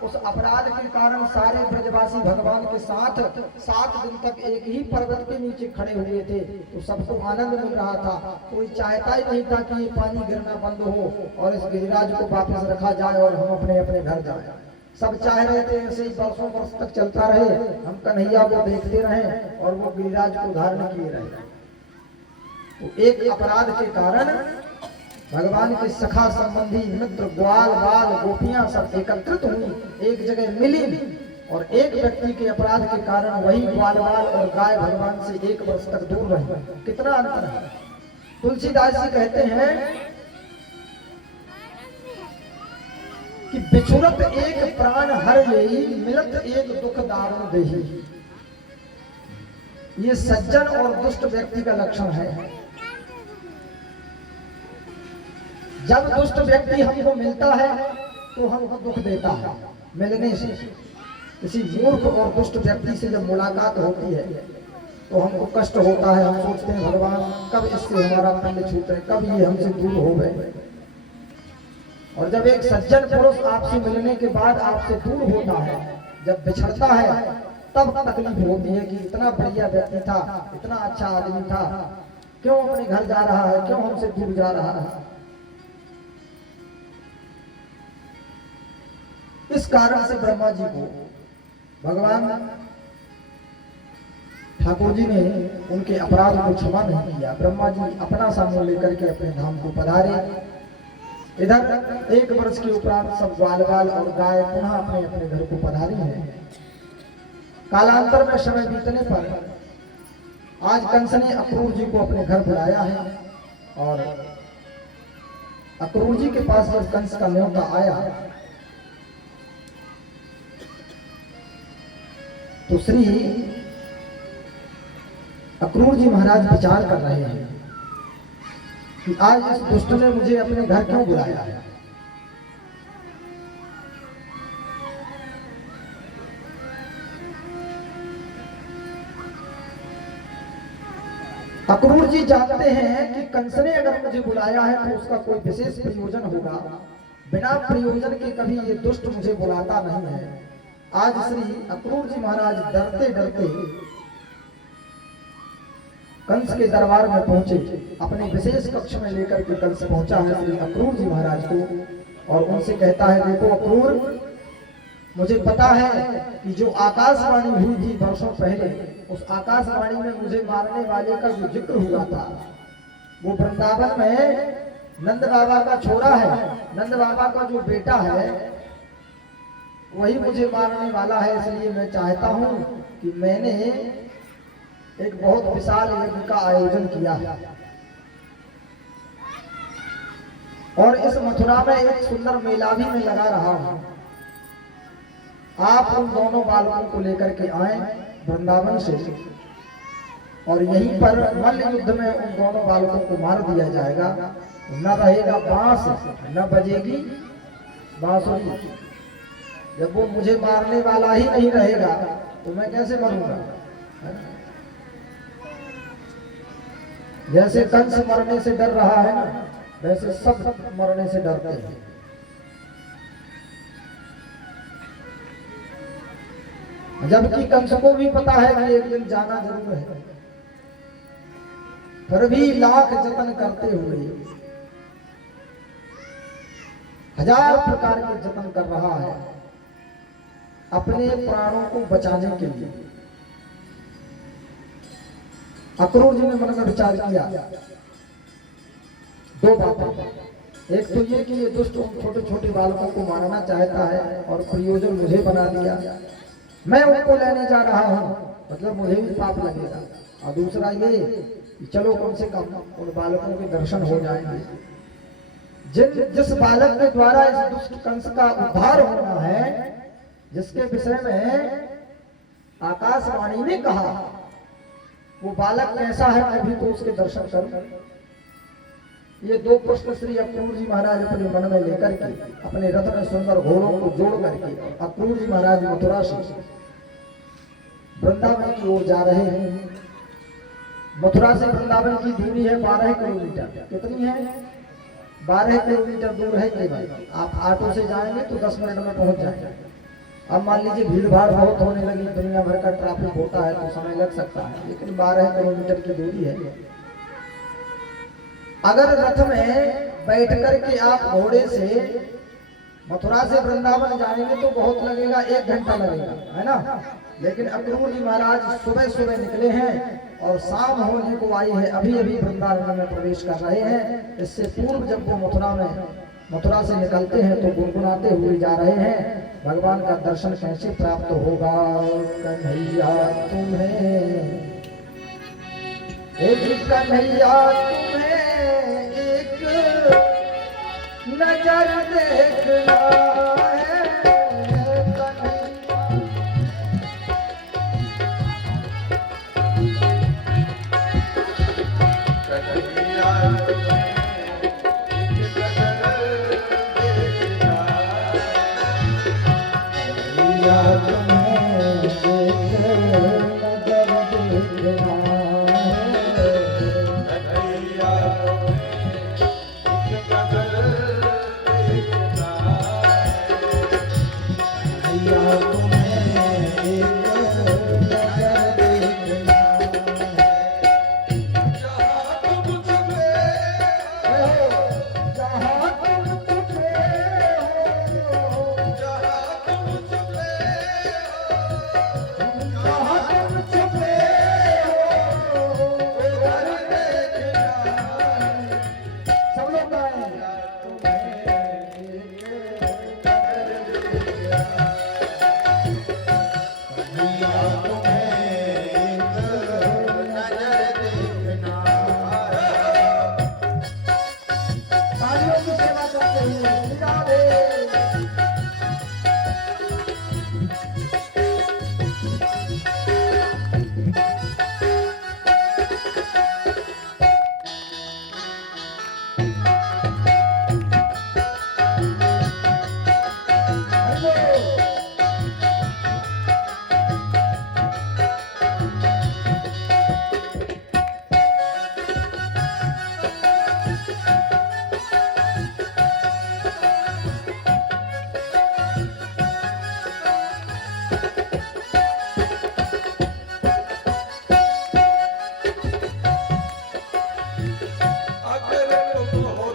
उस अपराध के कारण सारे ब्रजवासी भगवान के साथ 7 दिन तक एक ही पर्वत के नीचे खड़े हुए थे। तो सबको आनंद मिल रहा था, कोई चाहता ही नहीं था कि ये पानी गिरना बंद हो और इस गिरिराज को वापस रखा जाए और हम अपने अपने घर जाए। सब चाह रहे थे ऐसे ही वर्षों वर्ष तक चलता रहे, हम कन्हैया को देखते रहे और वो गिरिराज को धारण किए रहे। तो एक अपराध के कारण भगवान के सखा संबंधी मित्र ग्वाल बाल गोपियां सब एकत्रित हुई, एक जगह मिली और एक व्यक्ति के अपराध के कारण वही ग्वाल बाल और गाय भगवान से 1 वर्ष तक दूर रहे। कितना अंतर है। तुलसीदास जी कहते हैं कि बिछुरत एक प्राण हर लेई, मिलत एक दुख दारुण देही। ये सज्जन और दुष्ट व्यक्ति का लक्षण है। जब दुष्ट व्यक्ति हमको मिलता है तो हमको दुख देता है। मिलने से किसी मूर्ख और दुष्ट व्यक्ति से जब मुलाकात होती है तो हमको कष्ट होता है। हम सोचते हैं भगवान कब इससे हमारा पिंड छूटे, कब ये हमसे दूर हो गए। और जब एक सज्जन पुरुष आपसे मिलने के बाद आपसे दूर होता है, जब बिछड़ता है, तब तकलीफ होती है कि इतना बढ़िया व्यक्ति था, इतना अच्छा आदमी था, क्यों अपने घर जा रहा है, क्यों हमसे दूर जा रहा है। इस कारण से ब्रह्मा जी को भगवान ठाकुर जी ने उनके अपराध को क्षमा नहीं किया। ब्रह्मा जी अपना सामूल लेकर के अपने धाम को पधारे। इधर 1 वर्ष के उपरांत सब ग्वाल बाल और गाय पुनः अपने अपने घर को पधारी है। कालांतर में समय बीतने पर आज कंस ने अक्रूर जी को अपने घर बुलाया है। और अक्रूर जी के पास जब कंस का न्योता आया तो श्री अक्रूर जी महाराज विचार कर रहे हैं कि आज इस दुष्ट ने मुझे अपने घर क्यों बुलाया है। अक्रूर जी जानते हैं कि कंस ने अगर मुझे बुलाया है तो उसका कोई विशेष प्रयोजन होगा। बिना प्रयोजन के कभी ये दुष्ट मुझे बुलाता नहीं है। आज श्री अक्रूर जी महाराज डरते डरते कंस के दरबार में पहुंचे। अपने विशेष कक्ष में लेकर के कंस पहुंचा है श्री अक्रूर जी महाराज को और उनसे कहता है, देखो अक्रूर, मुझे पता है कि जो आकाशवाणी हुई थी वर्षों पहले, उस आकाशवाणी में मुझे मारने वाले का जो जिक्र हुआ था वो वृंदावन में नंद बाबा का छोरा है, नंद बाबा का जो बेटा है वही मुझे मारने वाला है। इसलिए मैं चाहता हूं कि मैंने एक बहुत विशाल यज्ञ का आयोजन किया है और इस मथुरा में एक सुंदर मेला भी मैं लगा रहा हूं। आप उन दोनों बालकों को लेकर के आए वृंदावन से और यहीं पर मल्ल युद्ध में उन दोनों बालकों को मार दिया जाएगा। न रहेगा बांस, न बजेगी बांसुरी। जब वो मुझे मारने वाला ही नहीं रहेगा तो मैं कैसे मरूंगा। जैसे कंस मरने से डर रहा है ना, वैसे सब मरने से डरते हैं। जबकि कंस को भी पता है कि एक दिन जाना जरूर है, फिर भी लाख जतन करते हुए, हजार प्रकार के जतन कर रहा है अपने प्राणों को बचाने के लिए। अक्रूर जी ने मन में विचार किया 2 बातें। एक तो ये कि ये दुष्ट उन छोटे छोटे बालकों को मारना चाहता है और प्रयोजन मुझे बना दिया, मैं उनको लेने जा रहा हूं, मतलब मुझे भी पाप लगेगा। और दूसरा ये कि चलो कम से कम उन बालकों के दर्शन हो जाएंगे। जिस बालक के द्वारा इस दुष्ट कंस का उद्धार होना है, जिसके विषय में आकाशवाणी ने कहा, वो बालक कैसा है मैं भी तो उसके दर्शन करूं। ये 2 प्रश्न श्री अक्रूर जी महाराज अपने मन में लेकर के अपने रथ में सुंदर घोड़ों को जोड़ करके अक्रूर जी महाराज मथुरा से वृंदावन की ओर जा रहे हैं। मथुरा से वृंदावन की दूरी है 12 किलोमीटर। कितनी है? 12 किलोमीटर दूर है केवल। आप ऑटो से जाएंगे तो 10 मिनट में पहुंच जाएंगे। अब मान लीजिए भीड़ भाड़ बहुत होने लगी, दुनिया भर का ट्रैफिक होता है तो समय लग सकता है, लेकिन 12 किलोमीटर की दूरी है। अगर रथ में बैठ कर के आप घोड़े से मथुरा से वृंदावन जाएंगे तो बहुत लगेगा, 1 घंटा लगेगा, है ना। लेकिन अक्रूर जी महाराज सुबह सुबह निकले हैं और शाम होने को आई है, अभी अभी वृंदावन में प्रवेश कर रहे हैं। इससे पूर्व जब वो मथुरा में मथुरा से निकलते हैं तो गुनगुनाते हुए जा रहे हैं, भगवान का दर्शन कैसे प्राप्त होगा। कन्हैया तुम्हें एक कन्हैया तुम्हें एक नजर देखना है। कन्हैया तुम्हें एक नजर देखना कन्हैया तुम्हें एक नजर देखना है। कन्हैया तुम्हें एक नजर देखना कन्हैया तुम्हें एक नजर देखना जहाँ तुम छुपे जहाँ तुम छुपे हो, जहाँ तुम छुपे जहाँ तुम छुपे हो, वो घर देखना सब लोग गाएं। तालियों की सेवा करते हुए निकाले। अगर तुम हो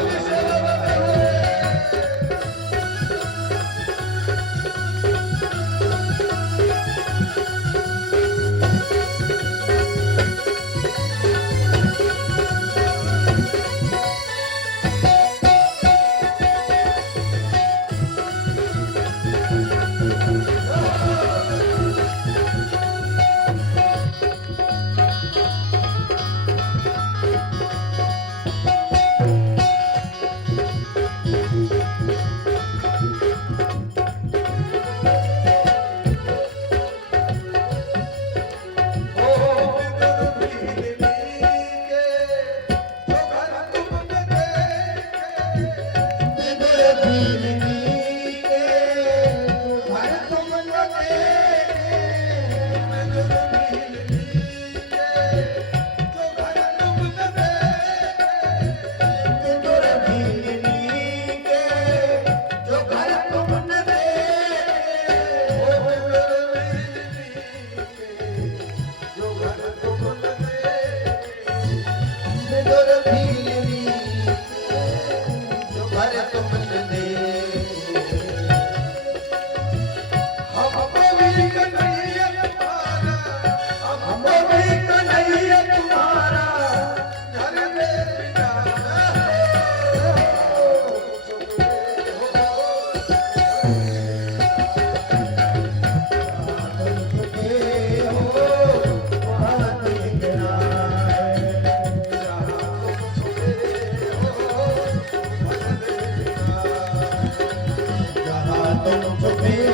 तुम छुपे